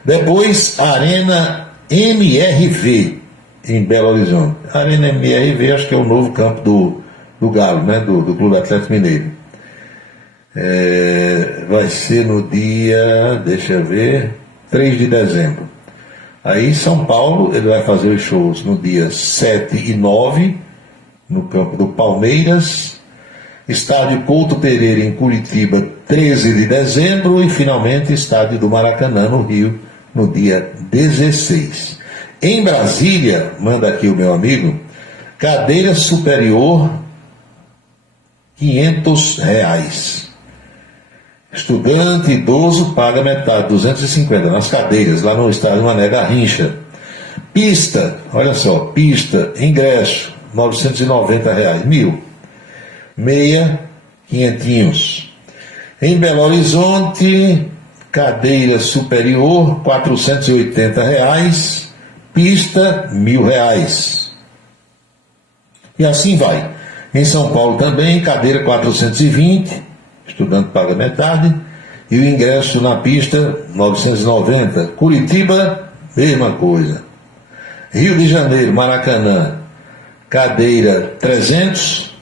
Depois, a Arena MRV, em Belo Horizonte. A Arena MRV, acho que é o novo campo do Galo, né? do Clube Atlético Mineiro. Vai ser no dia, 3 de dezembro. Aí, São Paulo, ele vai fazer os shows no dia 7 e 9, no campo do Palmeiras. Estádio Couto Pereira, em Curitiba, 13 de dezembro. E, finalmente, estádio do Maracanã, no Rio, no dia 16. Em Brasília, manda aqui o meu amigo, cadeira superior, R$500. Estudante idoso paga metade, 250 nas cadeiras, lá no estádio Mané Garrincha. Pista, olha só, pista, ingresso, R$990, 1.000. Meia, 500. Em Belo Horizonte, cadeira superior, R$480. Pista, R$1.000. E assim vai. Em São Paulo também, cadeira 420, estudante paga metade, e o ingresso na pista, 990. Curitiba, mesma coisa. Rio de Janeiro, Maracanã, cadeira 300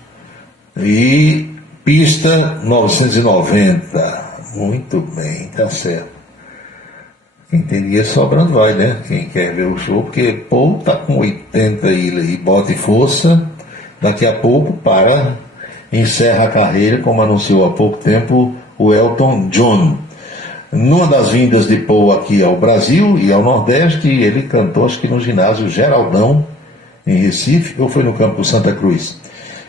e pista 990. Muito bem, tá certo. Quem tem dinheiro sobrando vai, né? Quem quer ver o show, porque Paul tá com 80 e bota e força, daqui a pouco encerra a carreira, como anunciou há pouco tempo o Elton John. Numa das vindas de Paul aqui ao Brasil e ao Nordeste, ele cantou, acho que no ginásio Geraldão, em Recife, ou foi no campo Santa Cruz.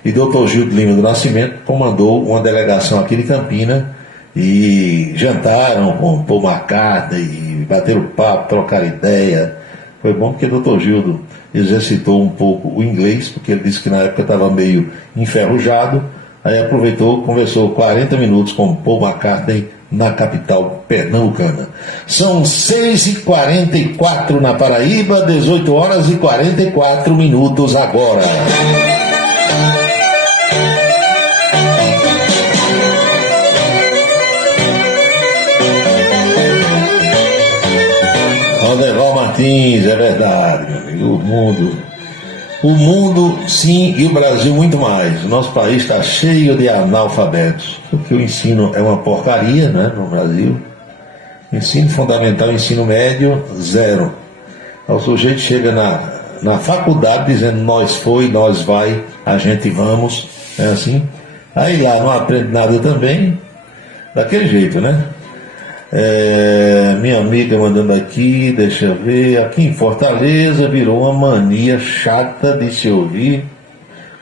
E Dr. Gildo Lima do Nascimento comandou uma delegação aqui de Campina e jantaram com Paul McCartney e bateram papo, trocaram ideia. Foi bom porque o Dr. Gildo exercitou um pouco o inglês, porque ele disse que na época estava meio enferrujado. Aí aproveitou, conversou 40 minutos com Paul McCartney na capital pernambucana. São 6h44 na Paraíba, 18h44 agora. Aldeval Martins, é verdade, meu amigo. O mundo, sim, e o Brasil muito mais. O nosso país está cheio de analfabetos, porque o ensino é uma porcaria, né, no Brasil. Ensino fundamental, ensino médio, 0. O sujeito chega na faculdade dizendo nós foi, nós vai, a gente vamos, é assim. Aí lá não aprende nada também, daquele jeito, né? Minha amiga mandando aqui, deixa eu ver, aqui em Fortaleza virou uma mania chata de se ouvir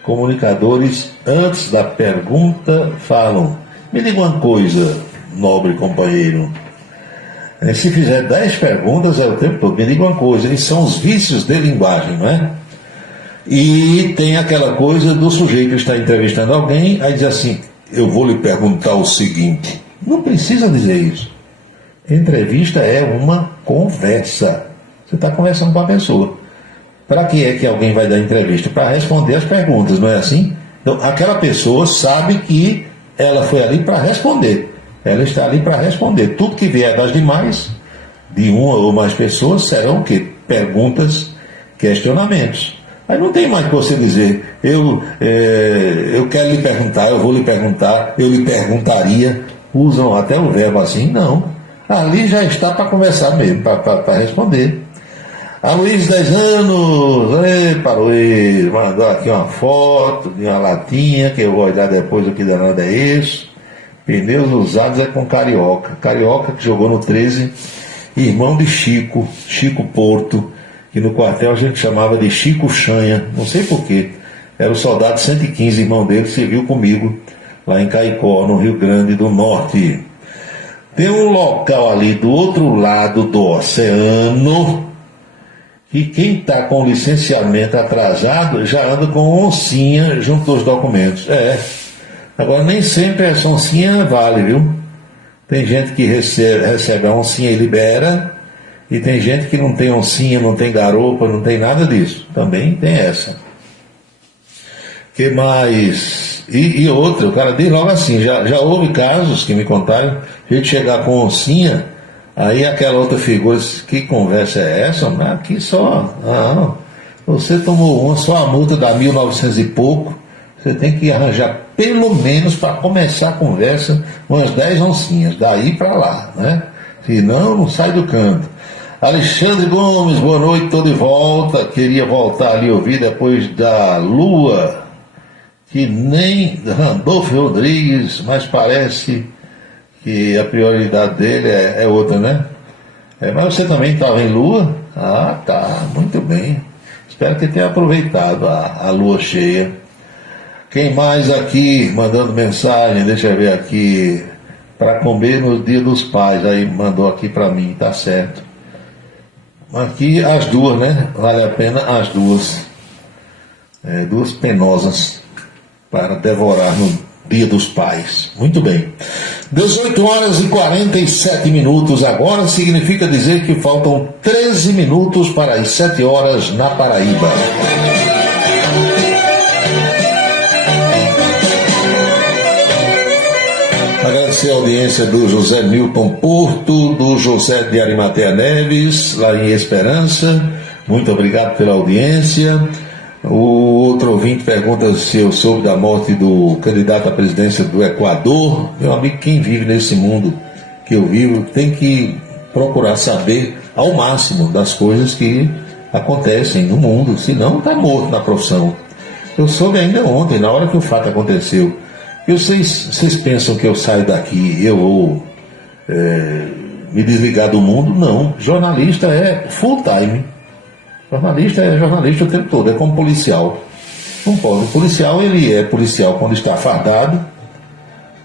comunicadores antes da pergunta falam, me diga uma coisa, nobre companheiro, se fizer 10 perguntas é o tempo todo, me diga uma coisa, eles são os vícios de linguagem, não é? E tem aquela coisa do sujeito estar entrevistando alguém, aí diz assim, eu vou lhe perguntar o seguinte, não precisa dizer isso. Entrevista é uma conversa. Você está conversando com a pessoa. Para que é que alguém vai dar entrevista? Para responder as perguntas, não é assim? Então, aquela pessoa sabe que ela foi ali para responder. Ela está ali para responder. Tudo que vier das demais, de uma ou mais pessoas, serão o quê? Perguntas, questionamentos. Aí não tem mais o que você dizer. Eu quero lhe perguntar, eu vou lhe perguntar, eu lhe perguntaria. Usam até o verbo assim, não. Ali já está para conversar mesmo, para responder. A Luiz, 10 anos, epa Luiz, mandou aqui uma foto de uma latinha, que eu vou olhar depois o que danado é isso. Pneus usados é com Carioca. Carioca que jogou no 13, irmão de Chico Porto, que no quartel a gente chamava de Chico Chanha, não sei porquê. Era o soldado 115, irmão dele, serviu comigo lá em Caicó, no Rio Grande do Norte. Tem um local ali do outro lado do oceano que quem está com licenciamento atrasado já anda com oncinha junto aos documentos. Agora nem sempre essa oncinha vale, viu? Tem gente que recebe a oncinha e libera, e tem gente que não tem oncinha, não tem garupa, não tem nada disso. Também tem essa. Que mais? E outra, o cara diz logo assim, já houve casos que me contaram, a gente chegar com oncinha, aí aquela outra figura disse, que conversa é essa? Aqui só, não, você tomou só a multa da 1.900 e pouco, você tem que arranjar pelo menos para começar a conversa umas 10 oncinhas, daí para lá, né? Senão não sai do canto. Alexandre Gomes, boa noite, estou de volta, queria voltar ali ouvir depois da Lua, que nem Randolfo Rodrigues, mas parece que a prioridade dele é outra, né? Mas você também estava em Lua? Ah, tá, muito bem. Espero que tenha aproveitado a Lua cheia. Quem mais aqui mandando mensagem? Deixa eu ver aqui. Para comer no Dia dos Pais, aí mandou aqui para mim, tá certo. Aqui as duas, né? Vale a pena as duas. Duas penosas para devorar no Dia dos Pais. Muito bem. 18 horas e 47 minutos agora significa dizer que faltam 13 minutos para as 7 horas na Paraíba. Agradecer a audiência do José Milton Porto, do José de Arimatea Neves, lá em Esperança. Muito obrigado pela audiência. O outro ouvinte pergunta se eu soube da morte do candidato à presidência do Equador. Meu amigo, quem vive nesse mundo que eu vivo tem que procurar saber ao máximo das coisas que acontecem no mundo, senão está morto na profissão. Eu soube ainda ontem, na hora que o fato aconteceu. E vocês pensam que eu saio daqui, eu vou me desligar do mundo? Não. Jornalista é full time. Jornalista é jornalista o tempo todo, é como policial. Não pode. O policial, ele é policial quando está fardado,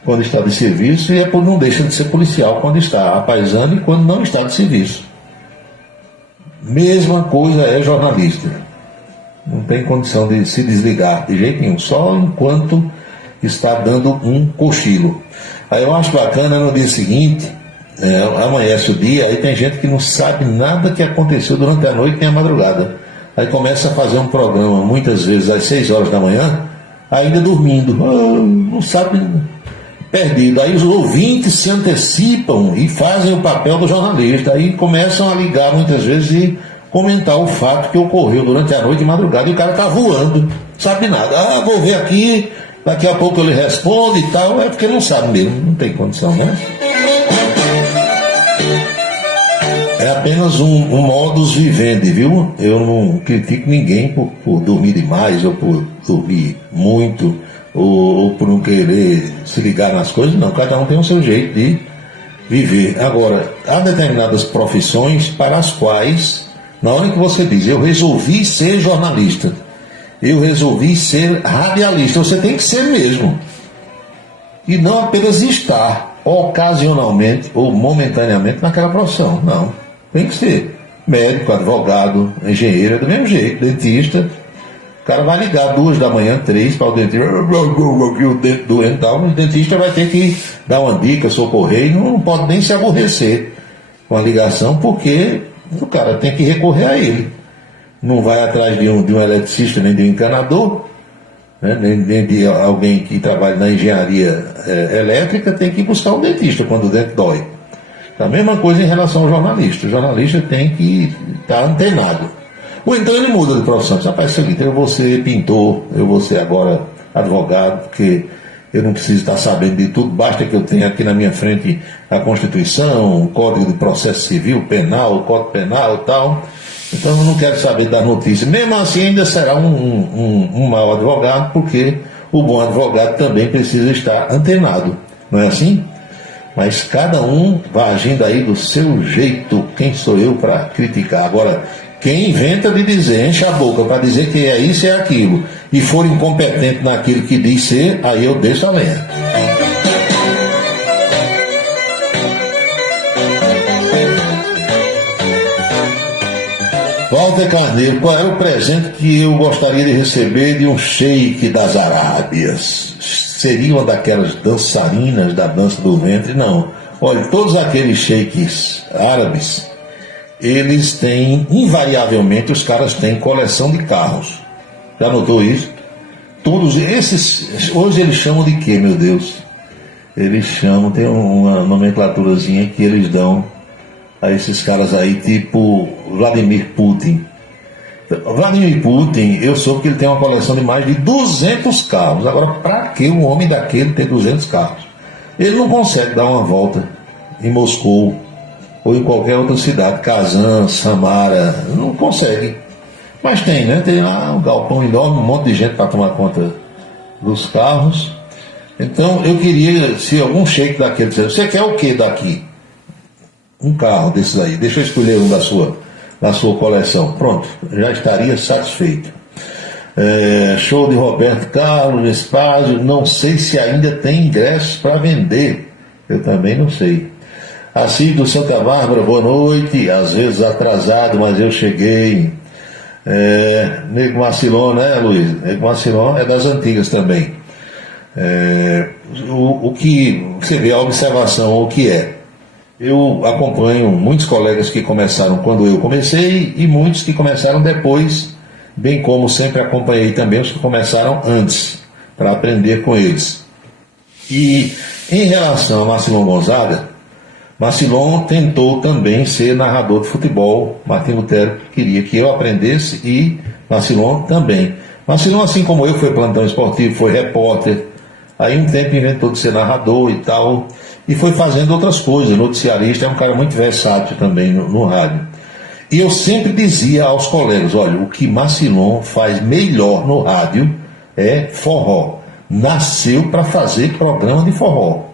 quando está de serviço, e não deixa de ser policial quando está apaisando e quando não está de serviço. Mesma coisa é jornalista. Não tem condição de se desligar de jeito nenhum, só enquanto está dando um cochilo. Aí eu acho bacana no dia seguinte, amanhece o dia, aí tem gente que não sabe nada que aconteceu durante a noite nem a madrugada. Aí começa a fazer um programa, muitas vezes às 6 horas da manhã, ainda dormindo, não sabe, perdido. Aí os ouvintes se antecipam e fazem o papel do jornalista, aí começam a ligar muitas vezes e comentar o fato que ocorreu durante a noite e madrugada, e o cara está voando, sabe nada. Vou ver aqui, daqui a pouco ele responde e tal, é porque não sabe mesmo, não tem condição, né? É apenas um modus vivendi, viu? Eu não critico ninguém por dormir demais, ou por dormir muito, ou por não querer se ligar nas coisas, não. Cada um tem o seu jeito de viver. Agora, há determinadas profissões para as quais, na hora que você diz, eu resolvi ser jornalista, eu resolvi ser radialista, você tem que ser mesmo. E não apenas estar ocasionalmente ou momentaneamente naquela profissão, não. Tem que ser médico, advogado, engenheiro, do mesmo jeito, dentista. O cara vai ligar 2 da manhã, 3 para o dentista, o dente doendo e tal, o dentista vai ter que dar uma dica, socorrer, e não pode nem se aborrecer com a ligação, porque o cara tem que recorrer a ele. Não vai atrás de um eletricista nem de um encanador, né, nem de alguém que trabalha na engenharia elétrica tem que ir buscar um dentista quando o dente dói. A mesma coisa em relação ao jornalista. O jornalista tem que estar antenado. Ou então ele muda de profissão. Diz, rapaz, é o seguinte, eu vou ser pintor, eu vou ser agora advogado, porque eu não preciso estar sabendo de tudo, basta que eu tenha aqui na minha frente a Constituição, o Código de Processo Civil, Penal, o Código Penal e tal. Então eu não quero saber das notícias. Mesmo assim ainda será um mau advogado, porque o bom advogado também precisa estar antenado. Não é assim? Mas cada um vai agindo aí do seu jeito. Quem sou eu para criticar? Agora, quem inventa de dizer, enche a boca para dizer que é isso e é aquilo, e for incompetente naquilo que diz ser, aí eu desço a lenha. Walter Carneiro, qual é o presente que eu gostaria de receber de um sheik das Arábias? Seria uma daquelas dançarinas da dança do ventre? Não. Olha, todos aqueles sheiks árabes, eles têm, invariavelmente, os caras têm coleção de carros. Já notou isso? Todos esses, hoje eles chamam de quê, meu Deus? Eles chamam, tem uma nomenclaturazinha que eles dão a esses caras aí, tipo Vladimir Putin. Vladimir Putin, eu soube que ele tem uma coleção de mais de 200 carros. Agora, para que um homem daquele ter 200 carros? Ele não consegue dar uma volta em Moscou ou em qualquer outra cidade, Kazan, Samara, não consegue. Mas tem, né? Tem lá um galpão enorme, um monte de gente para tomar conta dos carros. Então, eu queria, se algum sheik daquele disser, você quer o que daqui? Um carro desses aí, deixa eu escolher um da sua coleção. Pronto, já estaria satisfeito. Show de Roberto Carlos, Espásio, não sei se ainda tem ingressos para vender. Eu também não sei. Assis do Santa Bárbara, boa noite. Às vezes atrasado, mas eu cheguei. Nego Marcilon, né, Luiz? Nego Marcilon é das antigas também. O que você vê, a observação, o que é? Eu acompanho muitos colegas que começaram quando eu comecei e muitos que começaram depois, bem como sempre acompanhei também os que começaram antes, para aprender com eles. E em relação a Marcilon Gonzaga, Marcilon tentou também ser narrador de futebol. Martim Lutero queria que eu aprendesse e Marcilon também. Marcilon, assim como eu, foi plantão esportivo, foi repórter, aí um tempo inventou de ser narrador e tal, e foi fazendo outras coisas, noticiarista, é um cara muito versátil também no rádio. E eu sempre dizia aos colegas, olha, o que Marcilon faz melhor no rádio é forró. Nasceu para fazer programa de forró.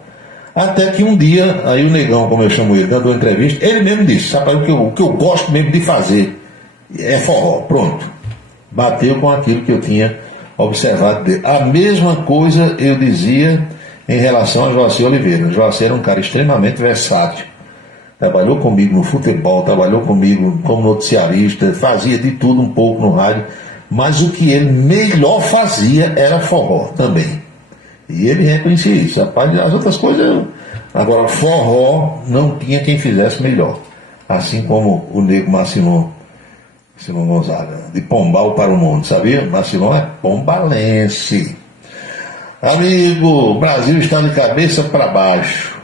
Até que um dia, aí o Negão, como eu chamo ele, dando uma entrevista, ele mesmo disse, sabe, o que eu gosto mesmo de fazer é forró, pronto. Bateu com aquilo que eu tinha observado dele. A mesma coisa eu dizia em relação a Joacir Oliveira. Joacir era um cara extremamente versátil. Trabalhou comigo no futebol, trabalhou comigo como noticiarista, fazia de tudo um pouco no rádio, mas o que ele melhor fazia era forró também. E ele reconhecia isso. Rapaz, as outras coisas, agora forró não tinha quem fizesse melhor. Assim como o nego Marcilon Gonzaga, de Pombal para o mundo, sabia? Marcilon é pombalense. Amigo, o Brasil está de cabeça para baixo.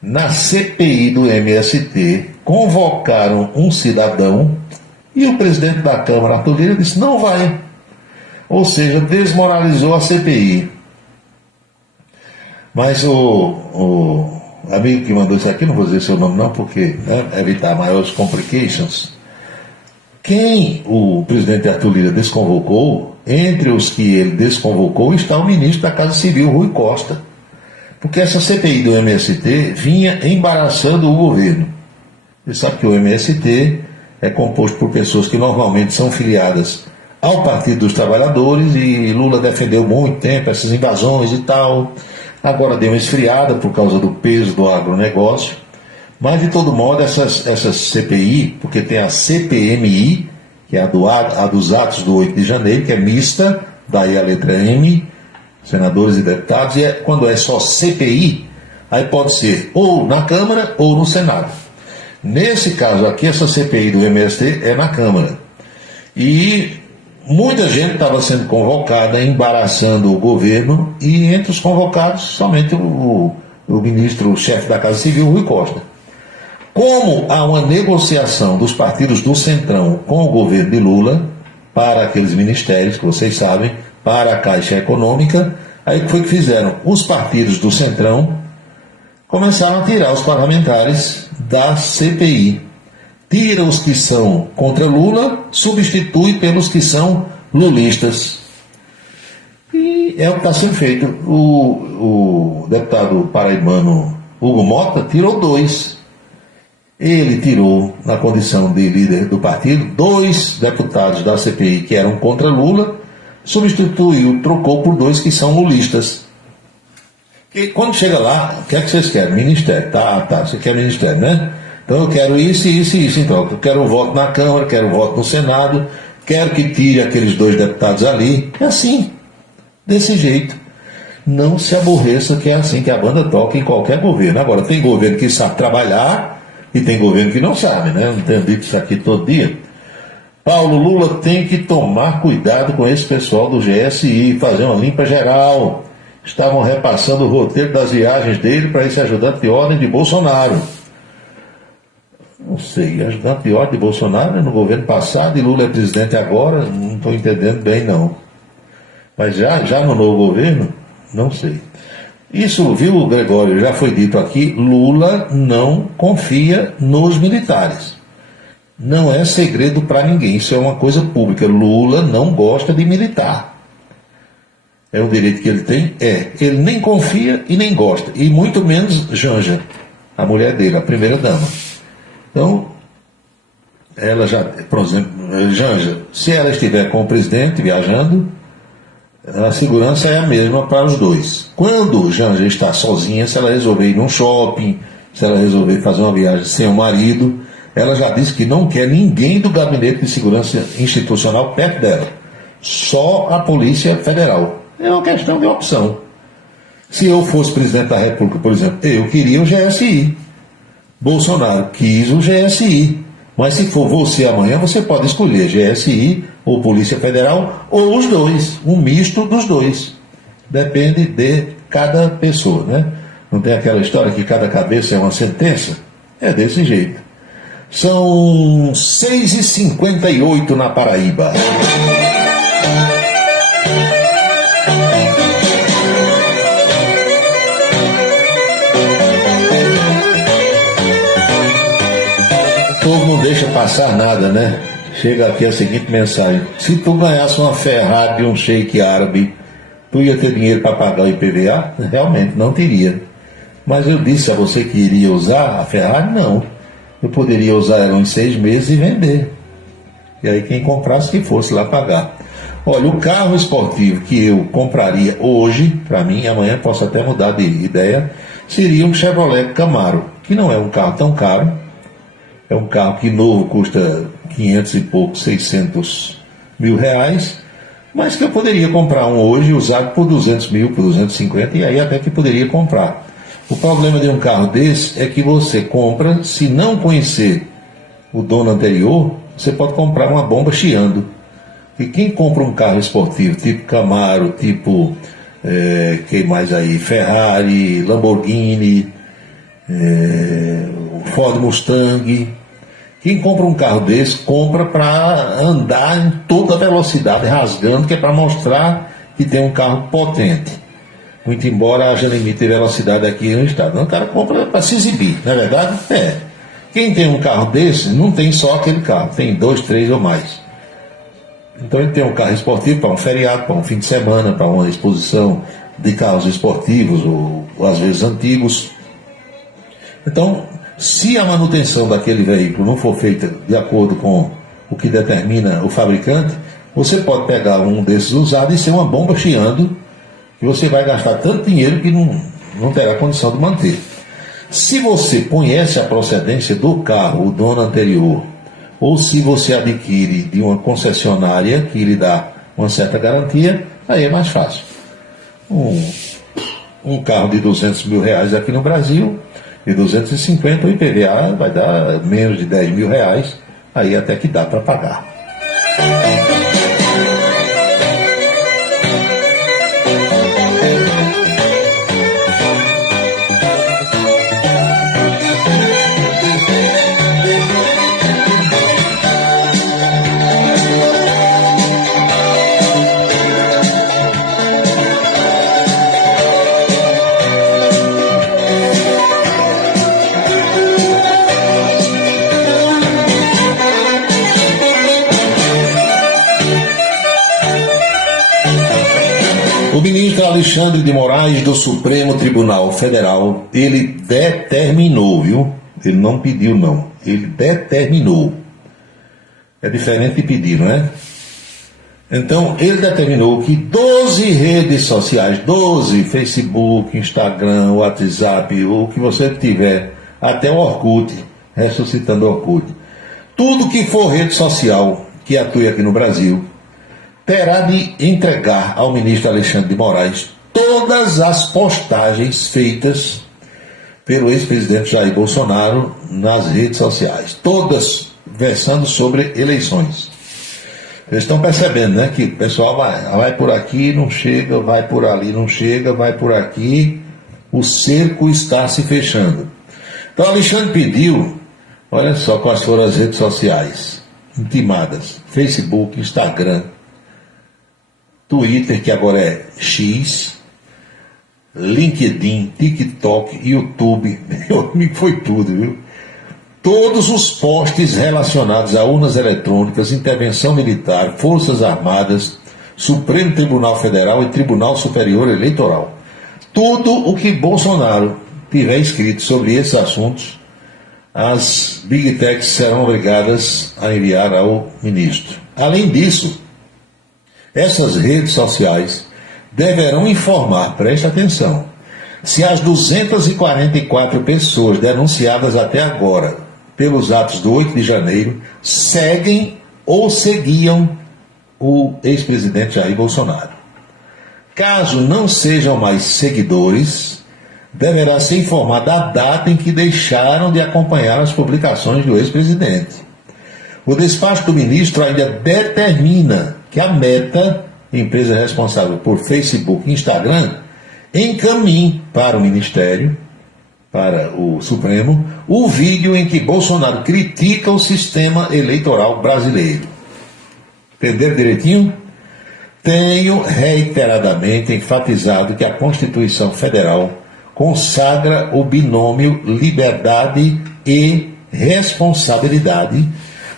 Na CPI do MST, convocaram um cidadão e o presidente da Câmara, Arthur Lira, disse, não vai. Ou seja, desmoralizou a CPI. Mas o amigo que mandou isso aqui, não vou dizer seu nome não, porque evitar maiores complications. Quem o presidente Arthur Lira desconvocou, entre os que ele desconvocou, está o ministro da Casa Civil, Rui Costa. Porque essa CPI do MST vinha embaraçando o governo. Você sabe que o MST é composto por pessoas que normalmente são filiadas ao Partido dos Trabalhadores, e Lula defendeu muito tempo essas invasões e tal. Agora deu uma esfriada por causa do peso do agronegócio. Mas, de todo modo, essa CPI, porque tem a CPMI, que é a dos atos do 8 de janeiro, que é mista, daí a letra M, senadores e deputados, e quando é só CPI, aí pode ser ou na Câmara ou no Senado. Nesse caso aqui, essa CPI do MST é na Câmara. E muita gente estava sendo convocada, embaraçando o governo, e entre os convocados, somente o ministro-chefe da Casa Civil, Rui Costa. Como há uma negociação dos partidos do Centrão com o governo de Lula, para aqueles ministérios que vocês sabem, para a Caixa Econômica, aí foi que fizeram? Os partidos do Centrão começaram a tirar os parlamentares da CPI. Tira os que são contra Lula, substitui pelos que são lulistas. E é o que está sendo feito. O deputado paraibano Hugo Mota tirou 2. Ele tirou, na condição de líder do partido, 2 deputados da CPI que eram contra Lula, substituiu, trocou por 2 que são lulistas. E quando chega lá, o que é que vocês querem? Ministério. Tá, você quer ministério, né? Então eu quero isso, isso e isso. Então, eu quero um voto na Câmara, quero um voto no Senado, quero que tire aqueles 2 deputados ali. É assim, desse jeito. Não se aborreça, que é assim que a banda toca em qualquer governo. Agora, tem governo que sabe trabalhar e tem governo que não sabe, né? Não tenho dito isso aqui todo dia. Paulo, Lula tem que tomar cuidado com esse pessoal do GSI, fazer uma limpa geral. Estavam repassando o roteiro das viagens dele para esse ajudante de ordem de Bolsonaro. Não sei, ajudante de ordem de Bolsonaro é no governo passado e Lula é presidente agora, não estou entendendo bem não. Mas já no novo governo, não sei. Isso, viu, Gregório, já foi dito aqui, Lula não confia nos militares. Não é segredo para ninguém, isso é uma coisa pública. Lula não gosta de militar. É o direito que ele tem? É. Ele nem confia e nem gosta. E muito menos Janja, a mulher dele, a primeira dama. Então, ela já, por exemplo, Janja, se ela estiver com o presidente viajando, a segurança é a mesma para os 2. Quando Janja está sozinha, se ela resolver ir num shopping, se ela resolver fazer uma viagem sem o marido, ela já disse que não quer ninguém do Gabinete de Segurança Institucional perto dela. Só a Polícia Federal. É uma questão de opção. Se eu fosse presidente da República, por exemplo, eu queria o GSI. Bolsonaro quis o GSI. Mas se for você amanhã, você pode escolher GSI ou Polícia Federal ou os 2, um misto dos 2. Depende de cada pessoa, né? Não tem aquela história que cada cabeça é uma sentença? É desse jeito. São 6h58 na Paraíba. O povo não deixa passar nada, né? Chega aqui a seguinte mensagem: se tu ganhasse uma Ferrari de um sheik árabe, tu ia ter dinheiro para pagar o IPVA? Realmente, não teria. Mas eu disse a você que iria usar a Ferrari? Não. Eu poderia usar ela em 6 meses e vender. E aí quem comprasse que fosse lá pagar. Olha, o carro esportivo que eu compraria hoje, para mim, amanhã posso até mudar de ideia, seria um Chevrolet Camaro, que não é um carro tão caro. É um carro que novo custa 500 e pouco, 600 mil reais, mas que eu poderia comprar um hoje usado por 200 mil, por 250, e aí até que poderia comprar. O problema de um carro desse é que você compra, se não conhecer o dono anterior, você pode comprar uma bomba chiando. E quem compra um carro esportivo, tipo Camaro, tipo, quem mais aí, Ferrari, Lamborghini, Ford Mustang, quem compra um carro desse, compra para andar em toda velocidade, rasgando, que é para mostrar que tem um carro potente. Muito embora haja limite de velocidade aqui no estado. Não, o cara compra para se exibir, não é verdade? É. Quem tem um carro desse, não tem só aquele carro, tem 2, 3 ou mais. Então ele tem um carro esportivo para um feriado, para um fim de semana, para uma exposição de carros esportivos, ou às vezes antigos. Então, se a manutenção daquele veículo não for feita de acordo com o que determina o fabricante, você pode pegar um desses usados e ser uma bomba chiando, que você vai gastar tanto dinheiro que não terá condição de manter. Se você conhece a procedência do carro, o dono anterior, ou se você adquire de uma concessionária que lhe dá uma certa garantia, aí é mais fácil. Um carro de 200 mil reais aqui no Brasil, de 250, o IPVA vai dar menos de 10 mil reais, aí até que dá para pagar. ministro Alexandre de Moraes do Supremo Tribunal Federal, ele determinou, viu? Ele não pediu não, ele determinou. É diferente de pedir, não é? Então, ele determinou que 12 redes sociais, 12, Facebook, Instagram, WhatsApp, o que você tiver, até o Orkut, ressuscitando o Orkut, tudo que for rede social que atue aqui no Brasil, terá de entregar ao ministro Alexandre de Moraes todas as postagens feitas pelo ex-presidente Jair Bolsonaro nas redes sociais, todas versando sobre eleições. Eles estão percebendo, né, que o pessoal vai por aqui, não chega, vai por ali, não chega, vai por aqui, o cerco está se fechando. Então Alexandre pediu, olha só quais foram as redes sociais intimadas: Facebook, Instagram, Twitter, que agora é X, LinkedIn, TikTok, YouTube, meu amigo, foi tudo, viu? Todos os posts relacionados a urnas eletrônicas, intervenção militar, Forças Armadas, Supremo Tribunal Federal e Tribunal Superior Eleitoral. Tudo o que Bolsonaro tiver escrito sobre esses assuntos, as Big Techs serão obrigadas a enviar ao ministro. Além disso, essas redes sociais deverão informar, preste atenção, se as 244 pessoas denunciadas até agora pelos atos do 8 de janeiro seguem ou seguiam o ex-presidente Jair Bolsonaro. Caso não sejam mais seguidores, deverá ser informada a data em que deixaram de acompanhar as publicações do ex-presidente. O despacho do ministro ainda determina que a Meta, empresa responsável por Facebook e Instagram, encaminhe para o Ministério, para o Supremo, o vídeo em que Bolsonaro critica o sistema eleitoral brasileiro. Entenderam direitinho? Tenho reiteradamente enfatizado que a Constituição Federal consagra o binômio liberdade e responsabilidade,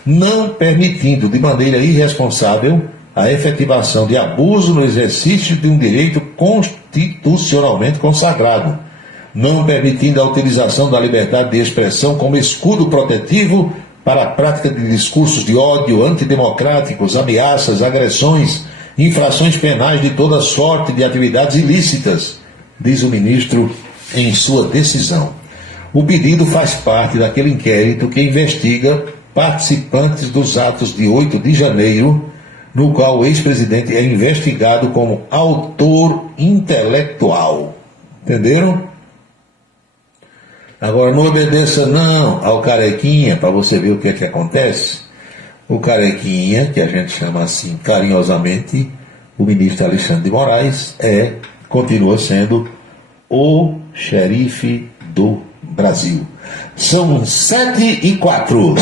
não permitindo de maneira irresponsável a efetivação de abuso no exercício de um direito constitucionalmente consagrado, não permitindo a utilização da liberdade de expressão como escudo protetivo para a prática de discursos de ódio antidemocráticos, ameaças, agressões, infrações penais de toda sorte de atividades ilícitas, diz o ministro em sua decisão. O pedido faz parte daquele inquérito que investiga participantes dos atos de 8 de janeiro, no qual o ex-presidente é investigado como autor intelectual. Entenderam? Agora, não obedeça não ao Carequinha, para você ver o que é que acontece. O Carequinha, que a gente chama assim carinhosamente, o ministro Alexandre de Moraes, continua sendo o xerife do Brasil. São 7h04.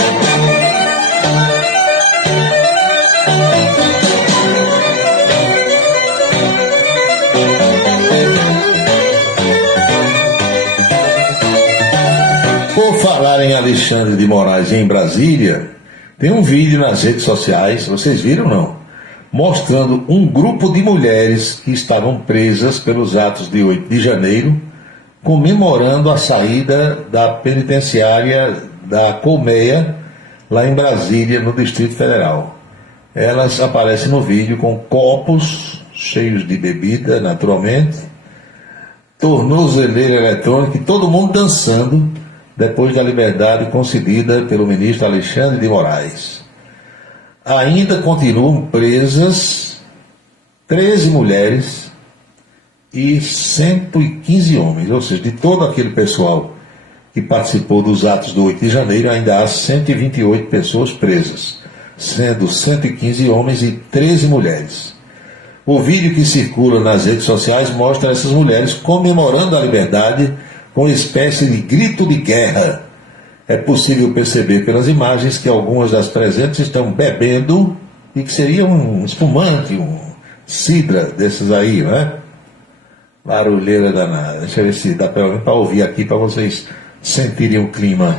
Por falar em Alexandre de Moraes em Brasília, tem um vídeo nas redes sociais, vocês viram não? Mostrando um grupo de mulheres que estavam presas pelos atos de 8 de janeiro, comemorando a saída da penitenciária da Colmeia, lá em Brasília, no Distrito Federal. Elas aparecem no vídeo com copos cheios de bebida, naturalmente, tornozeleira eletrônica e todo mundo dançando depois da liberdade concedida pelo ministro Alexandre de Moraes. Ainda continuam presas 13 mulheres e 115 homens, ou seja, de todo aquele pessoal que participou dos atos do 8 de janeiro, ainda há 128 pessoas presas, sendo 115 homens e 13 mulheres. O vídeo que circula nas redes sociais mostra essas mulheres comemorando a liberdade com uma espécie de grito de guerra. É possível perceber pelas imagens que algumas das presentes estão bebendo, e que seria um espumante, um cidra desses aí, não é? Barulheira danada. Deixa eu ver se dá pelo menos para ouvir aqui, para vocês sentirem o clima.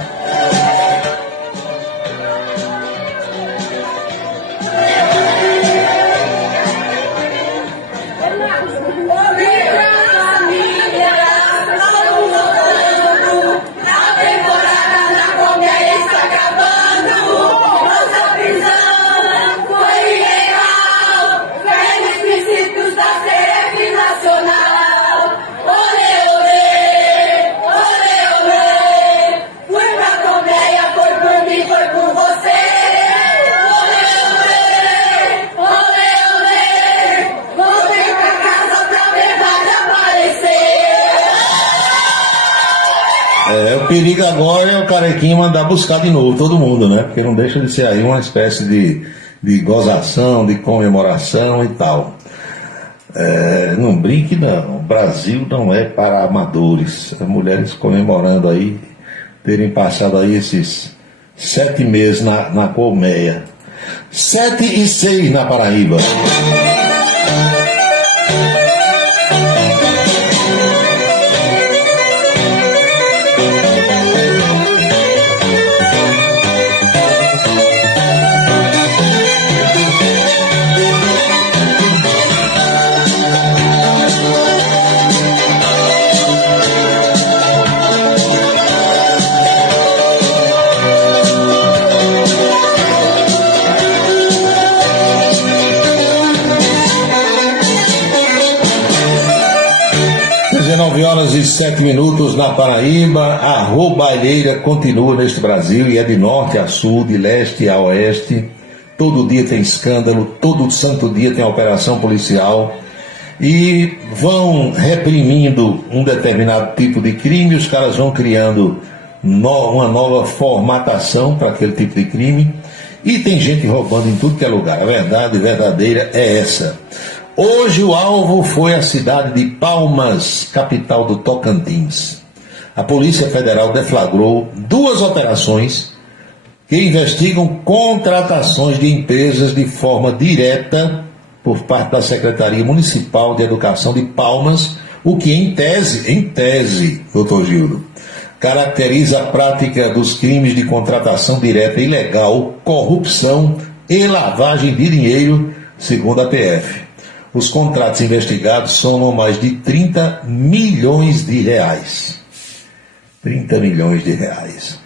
O perigo agora é o Carequinha mandar buscar de novo todo mundo, né? Porque não deixa de ser aí uma espécie de gozação, de comemoração e tal. Não brinque não, o Brasil não é para amadores. As mulheres comemorando aí, terem passado aí esses 7 meses na colmeia. 7:06 na Paraíba. 19h07 na Paraíba. A roubalheira continua neste Brasil e é de norte a sul, de leste a oeste. Todo dia tem escândalo, todo santo dia tem operação policial e vão reprimindo um determinado tipo de crime. Os caras vão criando uma nova formatação para aquele tipo de crime e tem gente roubando em tudo que é lugar. A verdade verdadeira é essa. Hoje o alvo foi a cidade de Palmas, capital do Tocantins. A Polícia Federal deflagrou 2 operações que investigam contratações de empresas de forma direta por parte da Secretaria Municipal de Educação de Palmas, o que em tese, doutor Gildo, caracteriza a prática dos crimes de contratação direta ilegal, corrupção e lavagem de dinheiro, segundo a PF. Os contratos investigados somam mais de 30 milhões de reais. 30 milhões de reais.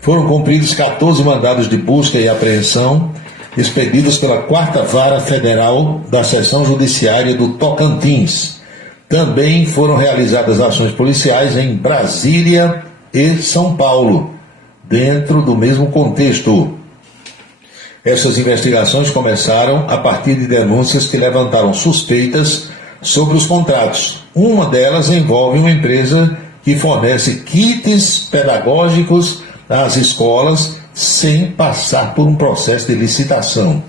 Foram cumpridos 14 mandados de busca e apreensão, expedidos pela 4ª Vara Federal da Seção Judiciária do Tocantins. Também foram realizadas ações policiais em Brasília e São Paulo, dentro do mesmo contexto. Essas investigações começaram a partir de denúncias que levantaram suspeitas sobre os contratos. Uma delas envolve uma empresa que fornece kits pedagógicos às escolas sem passar por um processo de licitação.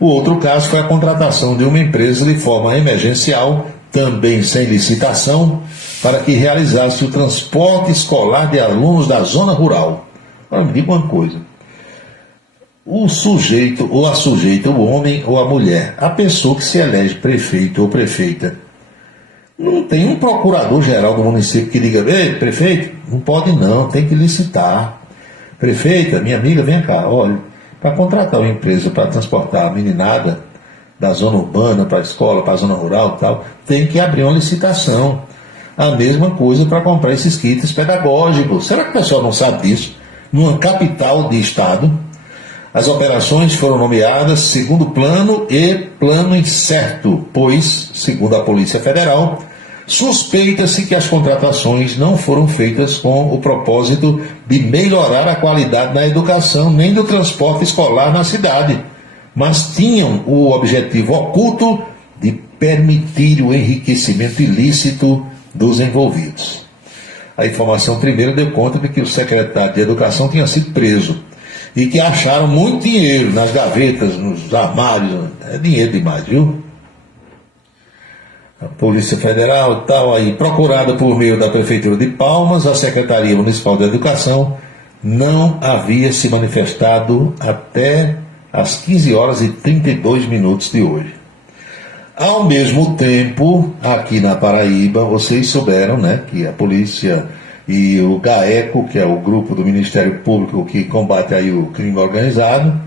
O outro caso foi a contratação de uma empresa de forma emergencial, também sem licitação, para que realizasse o transporte escolar de alunos da zona rural. Agora me diga uma coisa. O sujeito ou a sujeita, o homem ou a mulher, a pessoa que se elege prefeito ou prefeita, não tem um procurador-geral do município que diga: ei, prefeito, não pode não, tem que licitar. Prefeita, minha amiga, vem cá, olha, para contratar uma empresa para transportar a meninada da zona urbana para a escola, para a zona rural e tal, tem que abrir uma licitação. A mesma coisa para comprar esses kits pedagógicos. Será que o pessoal não sabe disso? Numa capital de estado, as operações foram nomeadas segundo plano e plano incerto, pois, segundo a Polícia Federal, suspeita-se que as contratações não foram feitas com o propósito de melhorar a qualidade da educação nem do transporte escolar na cidade, mas tinham o objetivo oculto de permitir o enriquecimento ilícito dos envolvidos. A informação primeiro deu conta de que o secretário de Educação tinha sido preso e que acharam muito dinheiro nas gavetas, nos armários. É dinheiro demais, viu? A Polícia Federal e tal, aí, procurada por meio da Prefeitura de Palmas, a Secretaria Municipal de Educação não havia se manifestado até às 15h32 de hoje. Ao mesmo tempo, aqui na Paraíba, vocês souberam, né, que a polícia e o GAECO, que é o grupo do Ministério Público que combate aí o crime organizado,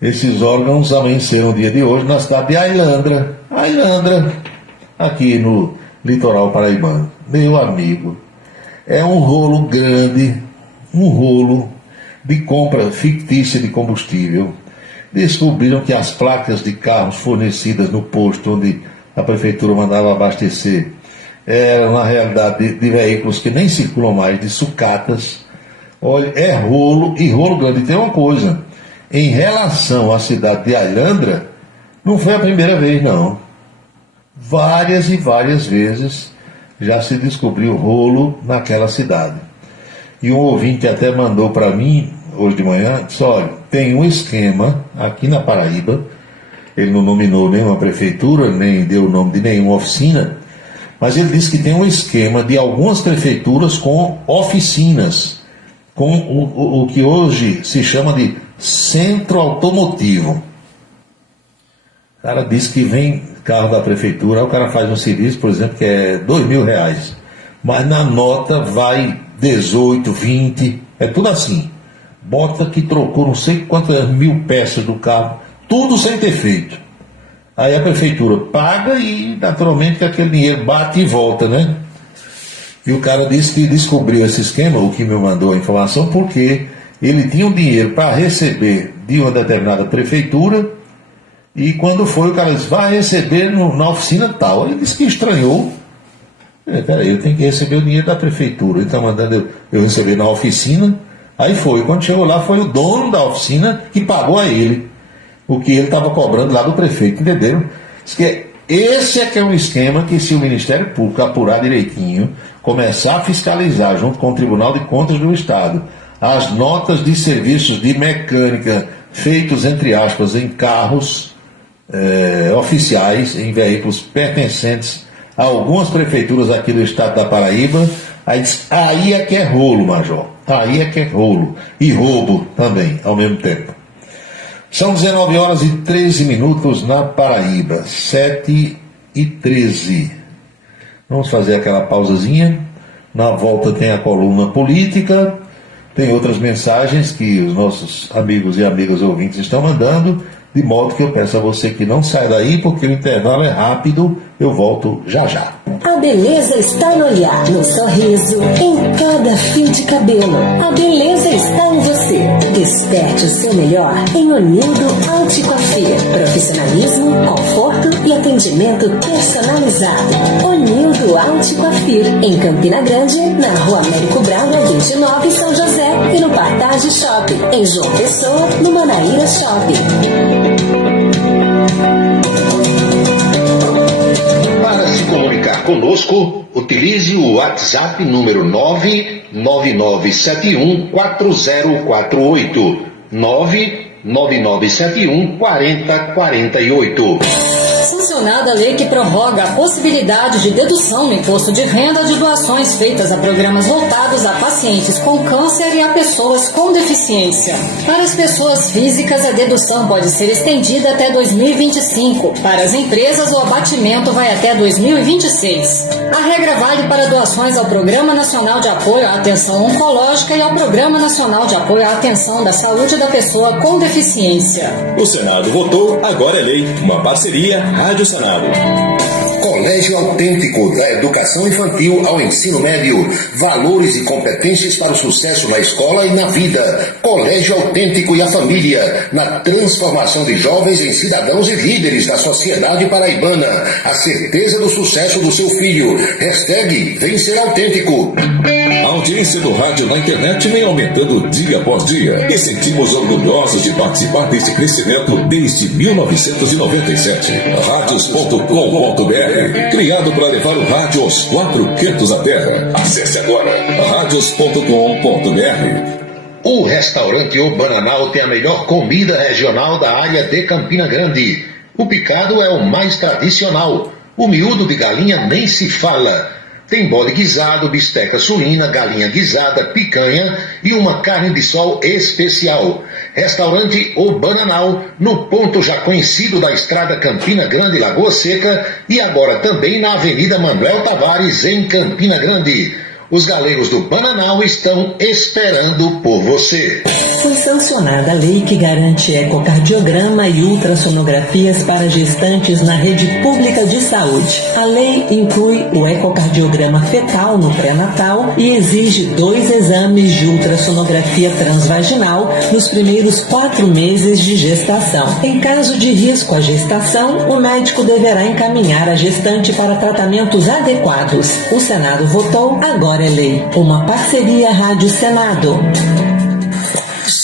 esses órgãos amanheceram no dia de hoje na cidade de Ailandra, aqui no litoral paraibano. Meu amigo, é um rolo grande, um rolo de compra fictícia de combustível. Descobriram que as placas de carros fornecidas no posto onde a prefeitura mandava abastecer eram, na realidade, de veículos que nem circulam mais, de sucatas. Olha, é rolo e rolo grande. E tem uma coisa, em relação à cidade de Ailandra, não foi a primeira vez, não. Várias e várias vezes já se descobriu rolo naquela cidade. E um ouvinte até mandou para mim, hoje de manhã, disse, olha, tem um esquema aqui na Paraíba, ele não nominou nenhuma prefeitura, nem deu o nome de nenhuma oficina, mas ele disse que tem um esquema de algumas prefeituras com oficinas, com o que hoje se chama de centro automotivo. O cara disse que vem carro da prefeitura, aí o cara faz um serviço, por exemplo, que é R$2.000, mas na nota vai 18, 20, é tudo assim. Bota que trocou não sei quantas mil peças do carro, tudo sem ter feito. Aí a prefeitura paga e naturalmente aquele dinheiro bate e volta, né? E o cara disse que descobriu esse esquema, o que me mandou a informação, porque ele tinha um dinheiro para receber de uma determinada prefeitura e quando foi o cara disse, vai receber na oficina tal. Ele disse que estranhou. Peraí, eu tenho que receber o dinheiro da prefeitura, ele está mandando eu receber na oficina. Aí foi, quando chegou lá foi o dono da oficina que pagou a ele o que ele estava cobrando lá do prefeito, entenderam? Diz que esse é que é um esquema que, se o Ministério Público apurar direitinho, começar a fiscalizar junto com o Tribunal de Contas do Estado as notas de serviços de mecânica feitos, entre aspas, em carros oficiais, em veículos pertencentes a algumas prefeituras aqui do estado da Paraíba, aí é que é rolo, Major, aí é que é rolo, e roubo também, ao mesmo tempo. São 19 horas e 13 minutos na Paraíba, 7h13. Vamos fazer aquela pausazinha. Na volta tem a coluna política, tem outras mensagens que os nossos amigos e amigas ouvintes estão mandando, de modo que eu peço a você que não saia daí, porque o intervalo é rápido, eu volto já já. A beleza está no olhar, no sorriso, em cada fio de cabelo. A beleza está em você. Desperte o seu melhor em Onildo Alticoafir. Profissionalismo, conforto e atendimento personalizado. Onildo Alticoafir, em Campina Grande, na Rua Américo Braga, 29, São José, e no Partage Shopping, em João Pessoa, no Manaíra Shopping. Para se comunicar conosco, utilize o WhatsApp número 999714048. 999714048. Sancionada a lei que prorroga a possibilidade de dedução no imposto de renda de doações feitas a programas voltados a pacientes com câncer e a pessoas com deficiência. Para as pessoas físicas, a dedução pode ser estendida até 2025. Para as empresas, o abatimento vai até 2026. A regra vale para doações ao Programa Nacional de Apoio à Atenção Oncológica e ao Programa Nacional de Apoio à Atenção da Saúde da Pessoa com Deficiência. O Senado votou, agora é lei. Uma parceria Rádio Senado. Colégio Autêntico, da educação infantil ao ensino médio. Valores e competências para o sucesso na escola e na vida. Colégio Autêntico e a família, na transformação de jovens em cidadãos e líderes da sociedade paraibana. A certeza do sucesso do seu filho. Hashtag Vem Ser Autêntico. A audiência do rádio na internet vem aumentando dia após dia e sentimos orgulhosos de participar desse crescimento desde 1997. Radios.com.br, criado para levar o rádio aos 4 cantos da terra. Acesse agora radios.com.br. O restaurante O Bananal tem a melhor comida regional da área de Campina Grande. O picado é o mais tradicional. O miúdo de galinha nem se fala. Tem bode guisado, bisteca suína, galinha guisada, picanha e uma carne de sol especial. Restaurante O Bananal, no ponto já conhecido da estrada Campina Grande, Lagoa Seca, e agora também na Avenida Manuel Tavares, em Campina Grande. Os galegos do Bananal estão esperando por você. Foi sancionada a lei que garante ecocardiograma e ultrassonografias para gestantes na rede pública de saúde. A lei inclui o ecocardiograma fetal no pré-natal e exige 2 exames de ultrassonografia transvaginal nos primeiros 4 meses de gestação. Em caso de risco à gestação, o médico deverá encaminhar a gestante para tratamentos adequados. O Senado votou, agora é lei. Uma parceria Rádio Senado.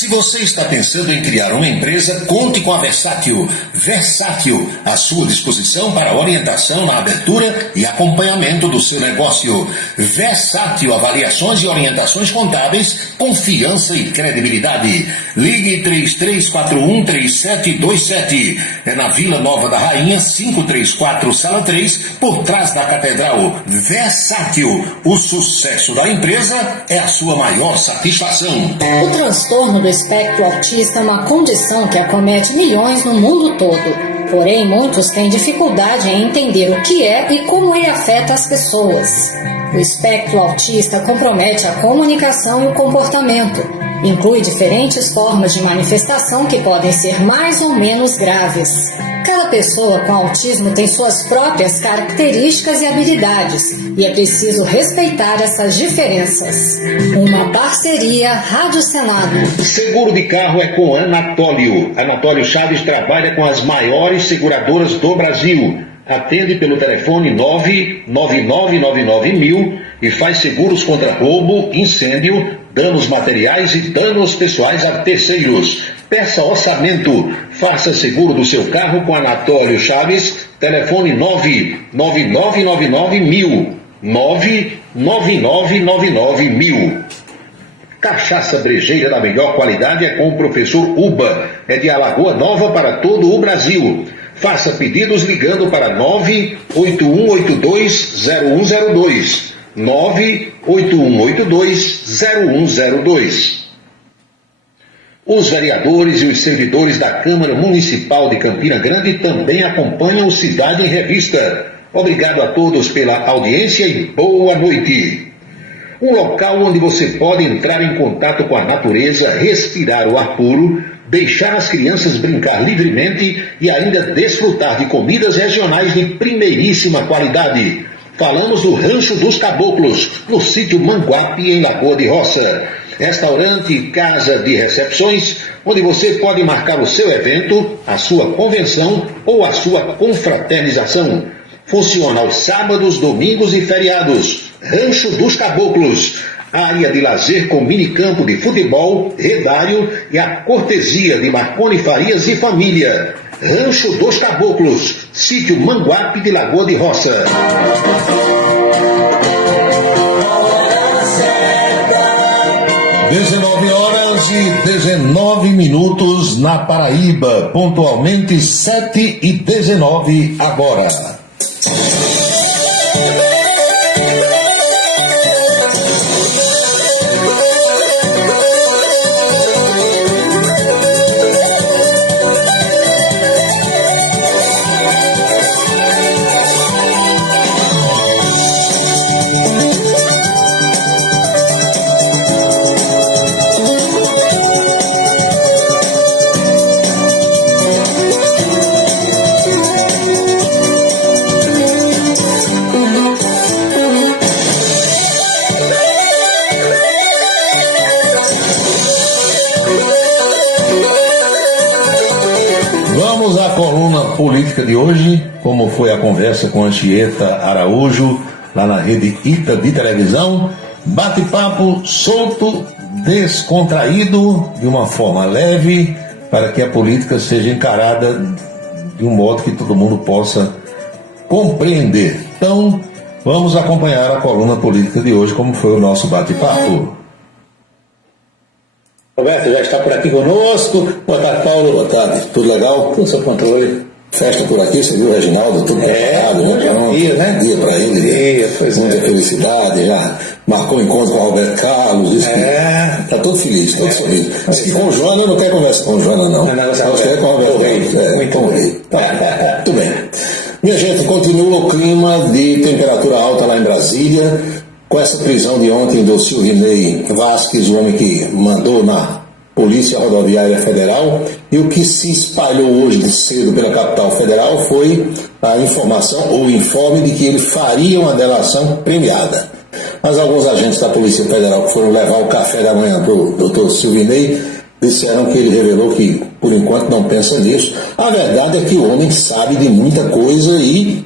Se você está pensando em criar uma empresa, conte com a Versátil. Versátil, à sua disposição para orientação na abertura e acompanhamento do seu negócio. Versátil, avaliações e orientações contábeis, confiança e credibilidade. Ligue 33413727. É na Vila Nova da Rainha, 534, Sala 3, por trás da Catedral. Versátil, o sucesso da empresa é a sua maior satisfação. O transtorno do espectro autista é uma condição que acomete milhões no mundo todo. Porém, muitos têm dificuldade em entender o que é e como ele afeta as pessoas. O espectro autista compromete a comunicação e o comportamento. Inclui diferentes formas de manifestação que podem ser mais ou menos graves. Cada pessoa com autismo tem suas próprias características e habilidades, e é preciso respeitar essas diferenças. Uma parceria Rádio Senado. Seguro de carro é com Anatólio. Anatólio Chaves trabalha com as maiores seguradoras do Brasil. Atende pelo telefone 99999.000 e faz seguros contra roubo, incêndio, danos materiais e danos pessoais a terceiros. Peça orçamento. Faça seguro do seu carro com Anatólio Chaves. Telefone 99999.000. 99999.000. Cachaça brejeira da melhor qualidade é com o professor Uba. É de Alagoa Nova para todo o Brasil. Faça pedidos ligando para 981820102. 981820102. Os vereadores e os servidores da Câmara Municipal de Campina Grande também acompanham o Cidade em Revista. Obrigado a todos pela audiência e boa noite. Um local onde você pode entrar em contato com a natureza, respirar o ar puro, deixar as crianças brincar livremente e ainda desfrutar de comidas regionais de primeiríssima qualidade. Falamos do Rancho dos Caboclos, no sítio Manguape, em Lagoa de Roça. Restaurante e casa de recepções, onde você pode marcar o seu evento, a sua convenção ou a sua confraternização. Funciona aos sábados, domingos e feriados. Rancho dos Caboclos, área de lazer com minicampo de futebol, redário e a cortesia de Marconi Farias e família. Rancho dos Caboclos, sítio Manguape de Lagoa de Roça. 19h19 na Paraíba, pontualmente 7h19 agora. Vamos à coluna política de hoje, como foi a conversa com Anchieta Araújo, lá na rede ITA de televisão. Bate-papo solto, descontraído, de uma forma leve, para que a política seja encarada de um modo que todo mundo possa compreender. Então, vamos acompanhar a coluna política de hoje, como foi o nosso bate-papo. Roberto já está por aqui conosco. Boa tarde, Paulo. Boa tarde. Tudo legal? Tudo sob controle. Festa por aqui, você viu o Reginaldo, tudo preparado, né? Dia, né? Dia para ele. Dia, muita felicidade, já marcou encontro com o Roberto Carlos. Disse que tá todo feliz, todo sorriso. Disse que com o Joana não quer conversa com o Joana, não. Não quer com o Roberto Carlos. Muito bem. Minha gente, continua o clima de temperatura alta lá em Brasília, com essa prisão de ontem do Silvinei Vasquez, o homem que mandou na Polícia Rodoviária Federal, e o que se espalhou hoje de cedo pela capital federal foi a informação ou o informe de que ele faria uma delação premiada. Mas alguns agentes da Polícia Federal que foram levar o café da manhã do Dr. Silvinei disseram que ele revelou que, por enquanto, não pensa nisso. A verdade é que o homem sabe de muita coisa e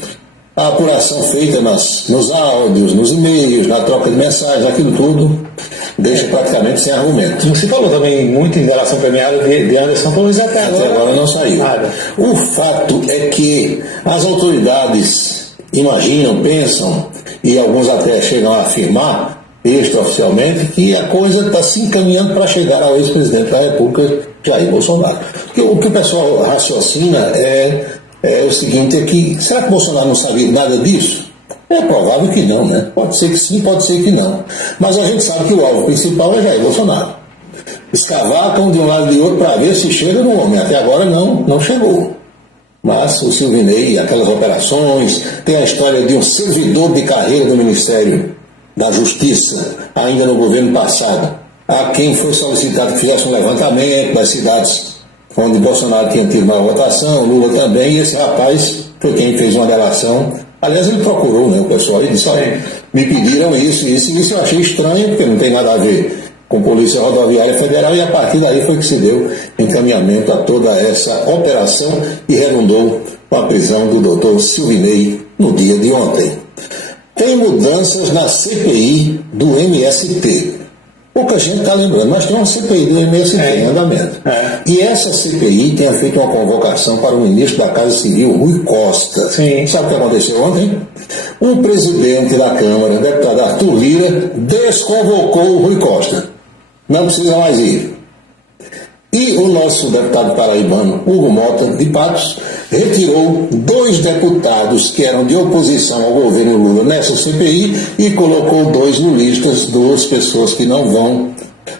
a apuração feita nos áudios, nos e-mails, na troca de mensagens, aquilo tudo deixa praticamente sem argumento. Você falou também muito em relação premiada de Anderson Torres até agora não saiu. O fato é que as autoridades imaginam, pensam, e alguns até chegam a afirmar extraoficialmente que a coisa está se encaminhando para chegar ao ex-presidente da República, Jair Bolsonaro. Porque o que o pessoal raciocina é o seguinte, é que será que Bolsonaro não sabia nada disso? É provável que não, né? Pode ser que sim, pode ser que não. Mas a gente sabe que o alvo principal é Jair Bolsonaro. Escavacam de um lado e de outro para ver se chega no homem. Até agora não chegou. Mas o Silvinei, aquelas operações, tem a história de um servidor de carreira do Ministério da Justiça, ainda no governo passado, a quem foi solicitado que fizesse um levantamento das cidades onde Bolsonaro tinha tido maior votação, Lula também, e esse rapaz foi quem fez uma delação. Aliás, ele procurou, né, o pessoal, e disse, olha, me pediram isso eu achei estranho, porque não tem nada a ver com Polícia Rodoviária Federal, e a partir daí foi que se deu encaminhamento a toda essa operação e redundou com a prisão do doutor Silvinei no dia de ontem. Tem mudanças na CPI do MST. Pouca gente está lembrando, mas tem uma CPI do MST em andamento. E essa CPI tem feito uma convocação para o ministro da Casa Civil, Rui Costa. Sim. Sabe o que aconteceu ontem? O presidente da Câmara, o deputado Arthur Lira, desconvocou o Rui Costa. Não precisa mais ir. E o nosso deputado paraibano, Hugo Mota, de Patos, retirou 2 deputados que eram de oposição ao governo Lula nessa CPI e colocou 2 lulistas, 2 pessoas que não vão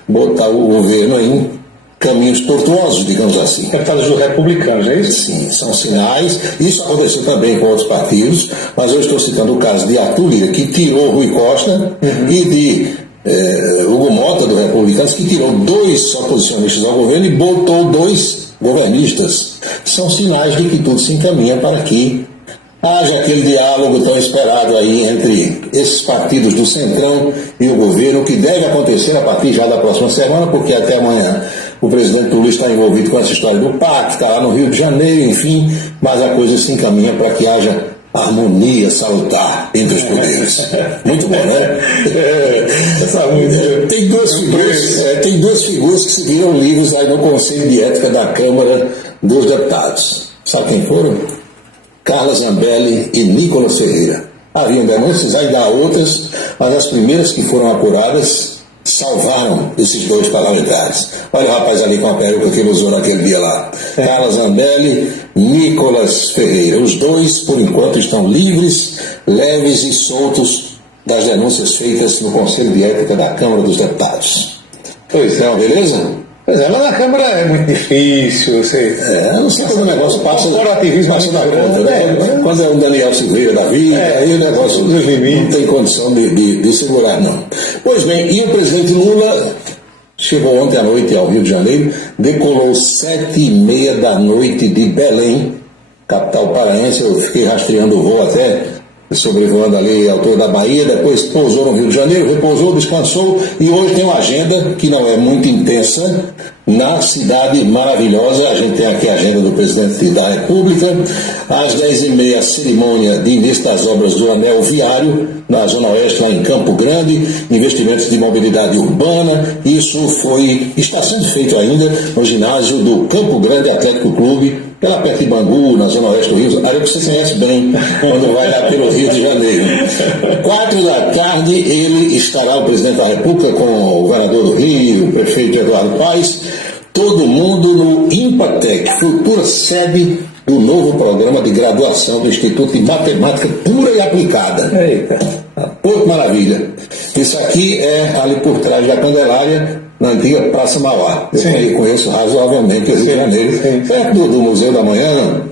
botar o governo em caminhos tortuosos, digamos assim. Deputados republicanos, é isso? Sim, são sinais. Isso aconteceu também com outros partidos, mas eu estou citando o caso de Arthur Lira, que tirou Rui Costa, e de Hugo Mota, do Republicanos, que tirou 2 oposicionistas ao governo e botou 2 governistas. São sinais de que tudo se encaminha para que haja aquele diálogo tão esperado aí entre esses partidos do Centrão e o governo, que deve acontecer a partir já da próxima semana, porque até amanhã o presidente Lula está envolvido com essa história do PAC, está lá no Rio de Janeiro, enfim, mas a coisa se encaminha para que haja harmonia salutar entre os poderes. Muito bom, né? Tem duas figuras que seguiram livros aí no Conselho de Ética da Câmara dos Deputados. Sabe quem foram? Carla Zambelli e Nicolas Ferreira. Haviam denúncias, ainda há outras, mas as primeiras que foram apuradas salvaram esses 2 parlamentares. Olha o rapaz ali com a peruca que ele usou naquele dia lá. Carla Zambelli, Nicolas Ferreira. Os 2, por enquanto, estão livres, leves e soltos das denúncias feitas no Conselho de Ética da Câmara dos Deputados. Pois é, beleza? Pois é, mas na Câmara é muito difícil, você... não sei como o negócio passa da conta, né? Quando é um Daniel Silveira da vida, aí o negócio não tem condição de segurar, não. Pois bem, e o presidente Lula chegou ontem à noite ao Rio de Janeiro, decolou 7h30 da noite de Belém, capital paraense. Eu fiquei rastreando o voo até, sobrevoando ali a altura da Bahia, depois pousou no Rio de Janeiro, repousou, descansou, e hoje tem uma agenda que não é muito intensa na cidade maravilhosa. A gente tem aqui a agenda do presidente da República. Às 10h30, a cerimônia de início das obras do anel viário na Zona Oeste, lá em Campo Grande, investimentos de mobilidade urbana. Isso está sendo feito ainda no ginásio do Campo Grande Atlético Clube, pela perto de Bangu, na Zona Oeste do Rio. Área que você conhece bem quando vai lá pelo Rio de Janeiro. 4 da tarde, ele estará, o presidente da República, com o governador do Rio, o prefeito Eduardo Paes, todo mundo no Impatec, futura sede do novo programa de graduação do Instituto de Matemática Pura e Aplicada. Eita, Porto Maravilha. Isso aqui é ali por trás da Candelária, na antiga Praça Mauá. Eu conheço razoavelmente o Rio de Janeiro, perto do Museu da Manhã,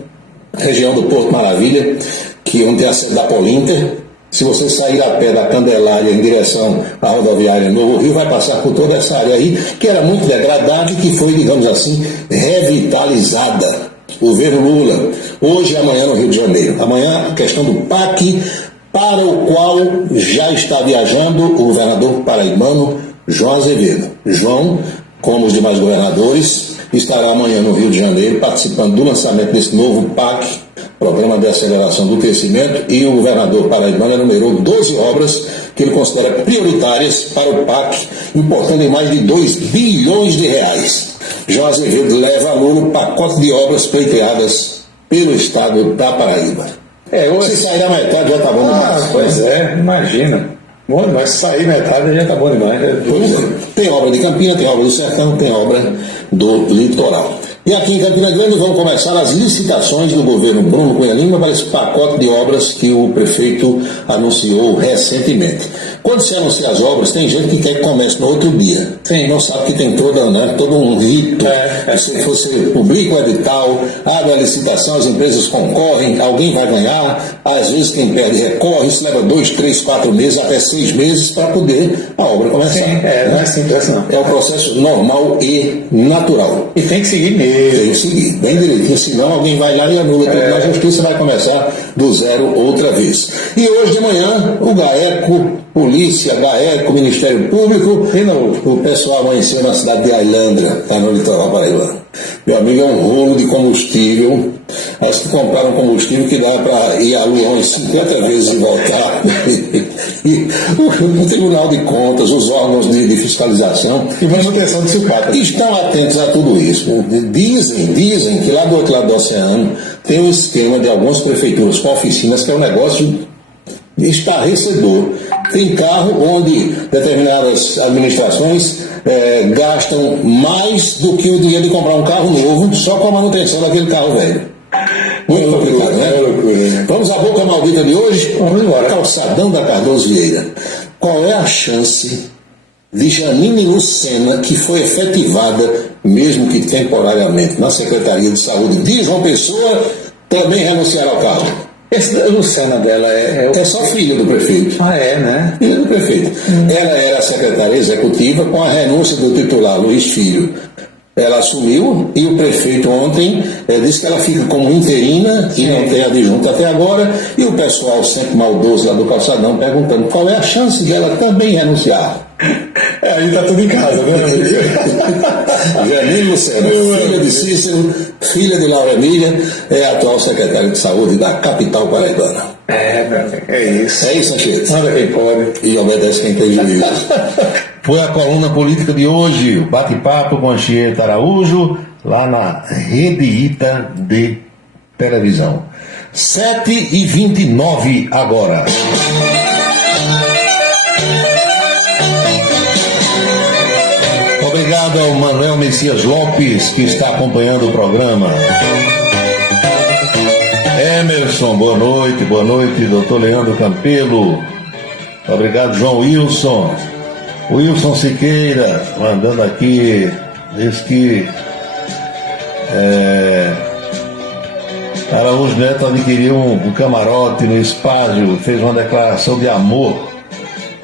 região do Porto Maravilha, que onde tem a sede da Polinter. Se você sair a pé da Candelária em direção à rodoviária Novo Rio, vai passar por toda essa área aí, que era muito degradada e que foi, digamos assim, revitalizada. O governo Lula, hoje e amanhã no Rio de Janeiro. Amanhã, a questão do PAC, para o qual já está viajando o governador paraibano João Azevedo. João, como os demais governadores, estará amanhã no Rio de Janeiro participando do lançamento desse novo PAC Programa de Aceleração do Crescimento, e o governador paraibano enumerou 12 obras que ele considera prioritárias para o PAC, importando em mais de 2 bilhões de reais. João Azevedo leva a Lula o pacote de obras pleiteadas pelo estado da Paraíba. Se sair a metade já está bom demais. Pois é, imagina. Bom, mas sair metade já está bom demais. Tem obra de Campina, tem obra do Sertão, tem obra do Litoral. E aqui em Campina Grande vão começar as licitações do governo Bruno Cunha Lima para esse pacote de obras que o prefeito anunciou recentemente. Quando se anuncia as obras, tem gente que quer que comece no outro dia. Sim. Não sabe que tem todo um rito. Você publica o edital, abre a licitação, as empresas concorrem, alguém vai ganhar, às vezes quem perde recorre, isso leva 2, 3, 4 meses, até 6 meses para poder a obra começar. Sim, não é simples não. É um processo normal e natural. E tem que seguir mesmo. Tem que seguir, bem direitinho, senão alguém vai lá e anula tudo. A justiça vai começar do zero outra vez. E hoje de manhã, o GAECO, Polícia, GAECO, Ministério Público, e o pessoal amanheceu na cidade de Ailandra, está no litoral paraibano. Meu amigo, é um rolo de combustível. Acho que compraram combustível que dá para ir a Lua umas 50 vezes e voltar. E o Tribunal de Contas, os órgãos de fiscalização e manutenção de sucata estão atentos a tudo isso. Dizem que lá do outro lado do oceano tem um esquema de algumas prefeituras com oficinas que é um negócio estarrecedor. Tem carro onde determinadas administrações gastam mais do que o dinheiro de comprar um carro novo só com a manutenção daquele carro velho. Muito complicado, né? Vamos à boca maldita de hoje? Vamos embora. Calçadão da Cardoso Vieira. Qual é a chance de Janine Lucena, que foi efetivada, mesmo que temporariamente, na Secretaria de Saúde de João Pessoa, também renunciar ao cargo? Esse Lucena dela é só filha do prefeito. Né? Filha do prefeito. Ela era secretária executiva com a renúncia do titular Luiz Filho. Ela assumiu e o prefeito ontem disse que ela fica como interina e não tem adjunto até agora, e o pessoal sempre maldoso lá do Calçadão perguntando qual é a chance de ela também renunciar. Aí tá tudo em casa, né? Janine Lucena, filha de Cícero, filha de Laura Emília, é a atual secretária de saúde da capital paraibana. É isso. É isso, Anchieta. Nada quem pode. E obedece quem tem juízo. Foi a coluna política de hoje, o bate-papo com Anchieta Araújo, lá na Rede Ita de televisão. 7h29 agora. Obrigado ao Manuel Messias Lopes, que está acompanhando o programa. Emerson, boa noite, doutor Leandro Campelo. Obrigado, João Wilson Siqueira, mandando aqui, diz que Araújo Neto adquiriu um camarote no Espásio, fez uma declaração de amor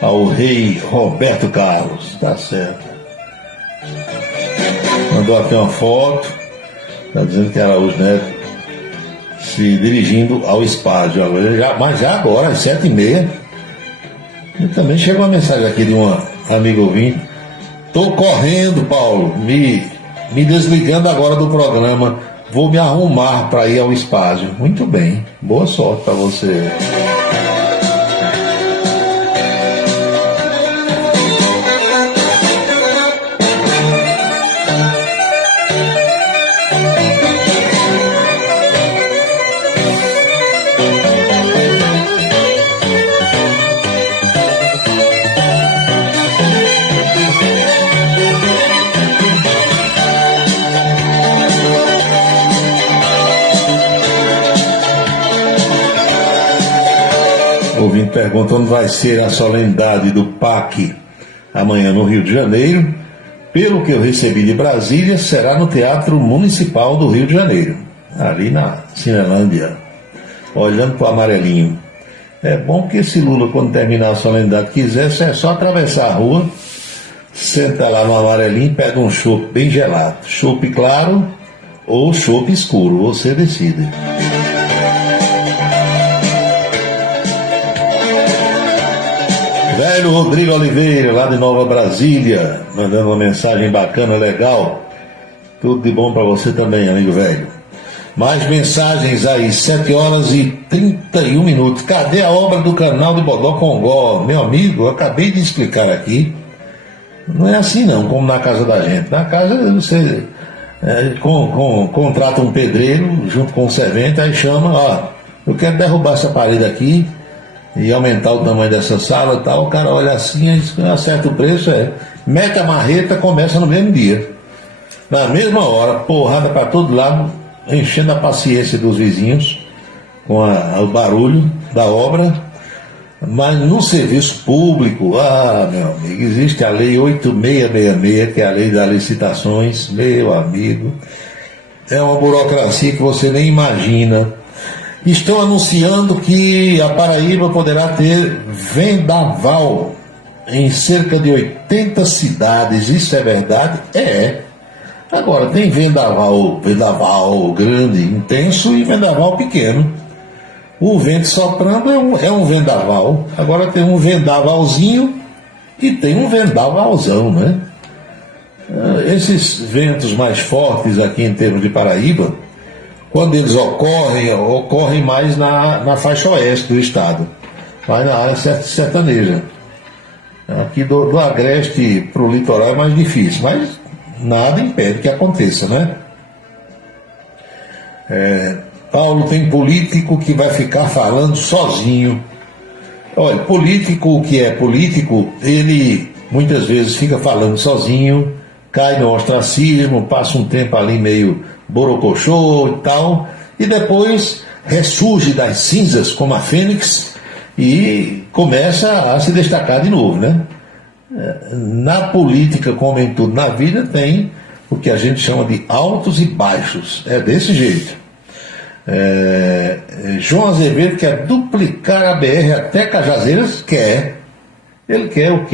ao rei Roberto Carlos, tá certo. Mandou aqui uma foto, está dizendo que Araújo Neto se dirigindo ao Espásio, mas já agora, às 7h30. E também chegou uma mensagem aqui de uma amiga ouvinte: tô correndo, Paulo, me desligando agora do programa, vou me arrumar para ir ao Espásio. Muito bem, boa sorte para você. Ouvinte pergunta onde vai ser a solenidade do PAC amanhã no Rio de Janeiro. Pelo que eu recebi de Brasília, será no Teatro Municipal do Rio de Janeiro, ali na Cinelândia, olhando para o amarelinho. É bom que esse Lula, quando terminar a solenidade, quiser, é só atravessar a rua, senta lá no amarelinho, pega um chopp bem gelado, chopp claro ou chopp escuro, você decide. Velho Rodrigo Oliveira, lá de Nova Brasília, mandando uma mensagem bacana, legal. Tudo de bom para você também, amigo velho. Mais mensagens aí, 7 horas e 31 minutos. Cadê a obra do canal de Bodó Congó? Meu amigo, eu acabei de explicar aqui. Não é assim não, como na casa da gente. Na casa você contrata um pedreiro junto com um servente, aí chama, ó, eu quero derrubar essa parede aqui e aumentar o tamanho dessa sala e tal. O cara olha assim, acerta o preço, mete a marreta, começa no mesmo dia. Na mesma hora, porrada para todo lado, enchendo a paciência dos vizinhos com o barulho da obra. Mas no serviço público, meu amigo, existe a lei 8666, que é a lei das licitações, meu amigo, é uma burocracia que você nem imagina. Estão anunciando que a Paraíba poderá ter vendaval em cerca de 80 cidades. Isso é verdade? É. Agora, tem vendaval grande, intenso, e vendaval pequeno. O vento soprando é um vendaval. Agora tem um vendavalzinho e tem um vendavalzão, né? Esses ventos mais fortes aqui em termos de Paraíba, quando eles ocorrem mais na faixa oeste do estado, mais na área sertaneja. Aqui do agreste para o litoral é mais difícil, mas nada impede que aconteça, né? Paulo, tem político que vai ficar falando sozinho. Olha, político que é político, ele muitas vezes fica falando sozinho, cai no ostracismo, passa um tempo ali meio borocochô e tal, e depois ressurge das cinzas como a fênix e começa a se destacar de novo, né? Na política, como em tudo na vida, tem o que a gente chama de altos e baixos. É desse jeito. João Azevedo quer duplicar a BR até Cajazeiras? Quer. Ele quer, eu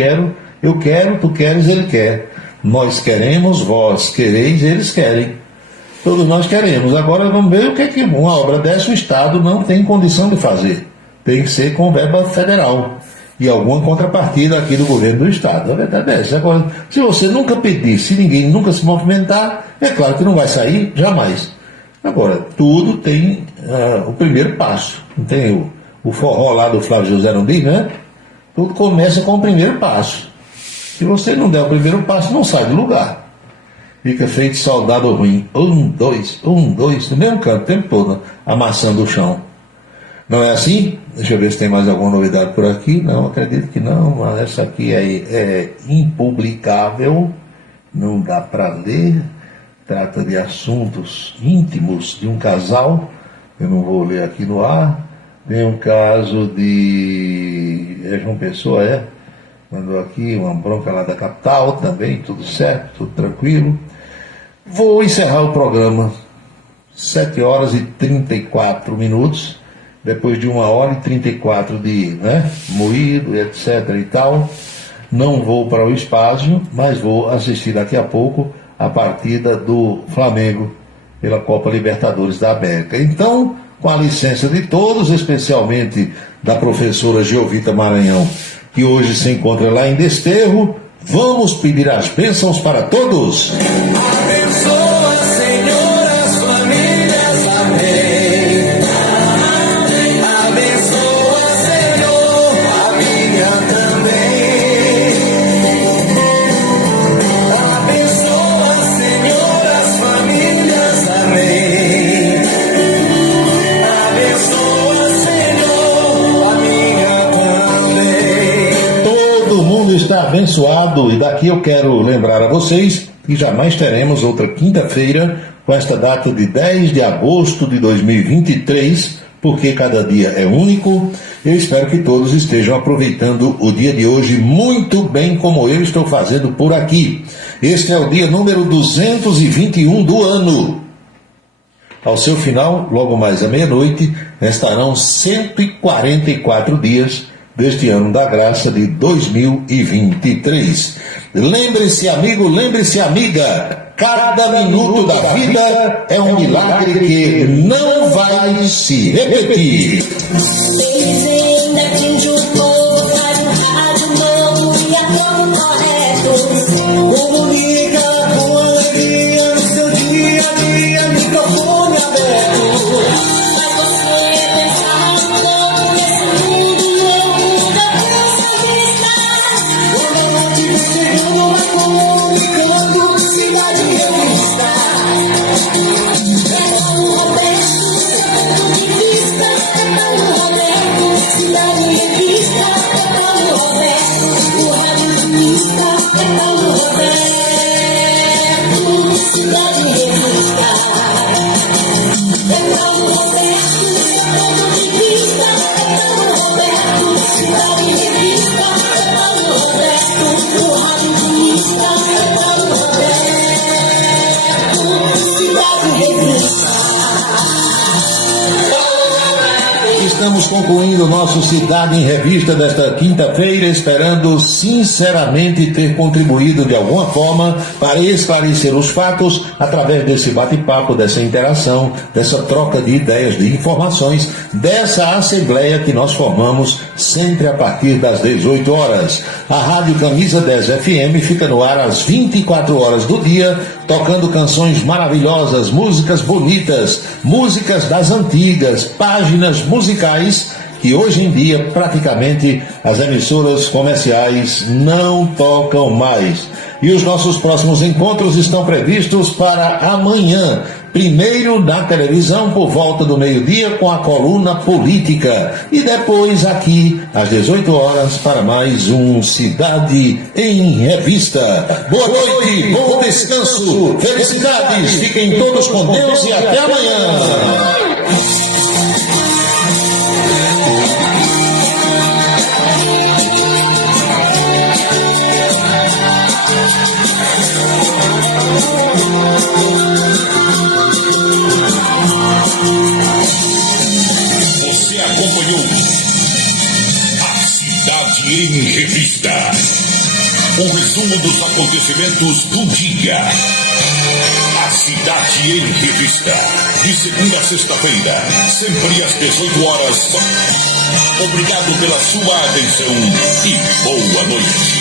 quero, tu queres, ele quer. Nós queremos, vós quereis, eles querem. Todos nós queremos. Agora vamos ver o que é que uma obra dessa o Estado não tem condição de fazer. Tem que ser com verba federal e alguma contrapartida aqui do governo do Estado. A verdade é essa. Agora, se você nunca pedir, se ninguém nunca se movimentar, é claro que não vai sair jamais. Agora, tudo tem o primeiro passo. Não tem o forró lá do Flávio José não diz, né? Tudo começa com o primeiro passo. Se você não der o primeiro passo, não sai do lugar. Fica feito soldado ruim. 1, 2, no mesmo canto, o tempo todo, amassando o chão. Não é assim? Deixa eu ver se tem mais alguma novidade por aqui. Não, acredito que não. Mas essa aqui é impublicável. Não dá para ler. Trata de assuntos íntimos de um casal. Eu não vou ler aqui no ar. Tem um caso de João Pessoa, mandou aqui uma bronca lá da capital também, tudo certo, tudo tranquilo. Vou encerrar o programa. 7 horas e 34 minutos. Depois de 1 hora e 34 de moído, etc. e tal. Não vou para o espaço, mas vou assistir daqui a pouco a partida do Flamengo pela Copa Libertadores da América. Então, com a licença de todos, especialmente da professora Geovita Maranhão, que hoje se encontra lá em Desterro, vamos pedir as bênçãos para todos. Abençoa, Senhor, as famílias, amém. Abençoa, Senhor, a minha também. Abençoa, Senhor, as famílias, amém. Abençoa, Senhor, a minha também. Todo mundo está abençoado, e daqui eu quero lembrar a vocês que jamais teremos outra quinta-feira com esta data de 10 de agosto de 2023, porque cada dia é único. Eu espero que todos estejam aproveitando o dia de hoje muito bem, como eu estou fazendo por aqui. Este é o dia número 221 do ano. Ao seu final, logo mais à meia-noite, restarão 144 dias deste ano da graça de 2023. Lembre-se, amigo, lembre-se, amiga, cada minuto da vida é um milagre que não vai se repetir. Eles ainda atingem o povo, faz um rádio novo e é como correto. Comunica com alegria no seu dia a dia, microfone aberto. estamos concluindo o nosso Cidade em Revista desta quinta-feira, esperando sinceramente ter contribuído de alguma forma para esclarecer os fatos através desse bate-papo, dessa interação, dessa troca de ideias, de informações, dessa assembleia que nós formamos sempre a partir das 18 horas. A Rádio Camisa 10 FM fica no ar às 24 horas do dia, tocando canções maravilhosas, músicas bonitas, músicas das antigas, páginas musicais que hoje em dia praticamente as emissoras comerciais não tocam mais. E os nossos próximos encontros estão previstos para amanhã. Primeiro na televisão por volta do meio-dia com a coluna política e depois aqui às 18 horas para mais um Cidade em Revista. Boa noite, bom descanso, felicidades, fiquem todos com Deus e até amanhã. Você acompanhou a Cidade em Revista, um resumo dos acontecimentos do dia. A Cidade em Revista, de segunda a sexta-feira, sempre às 18 horas. Obrigado pela sua atenção e boa noite.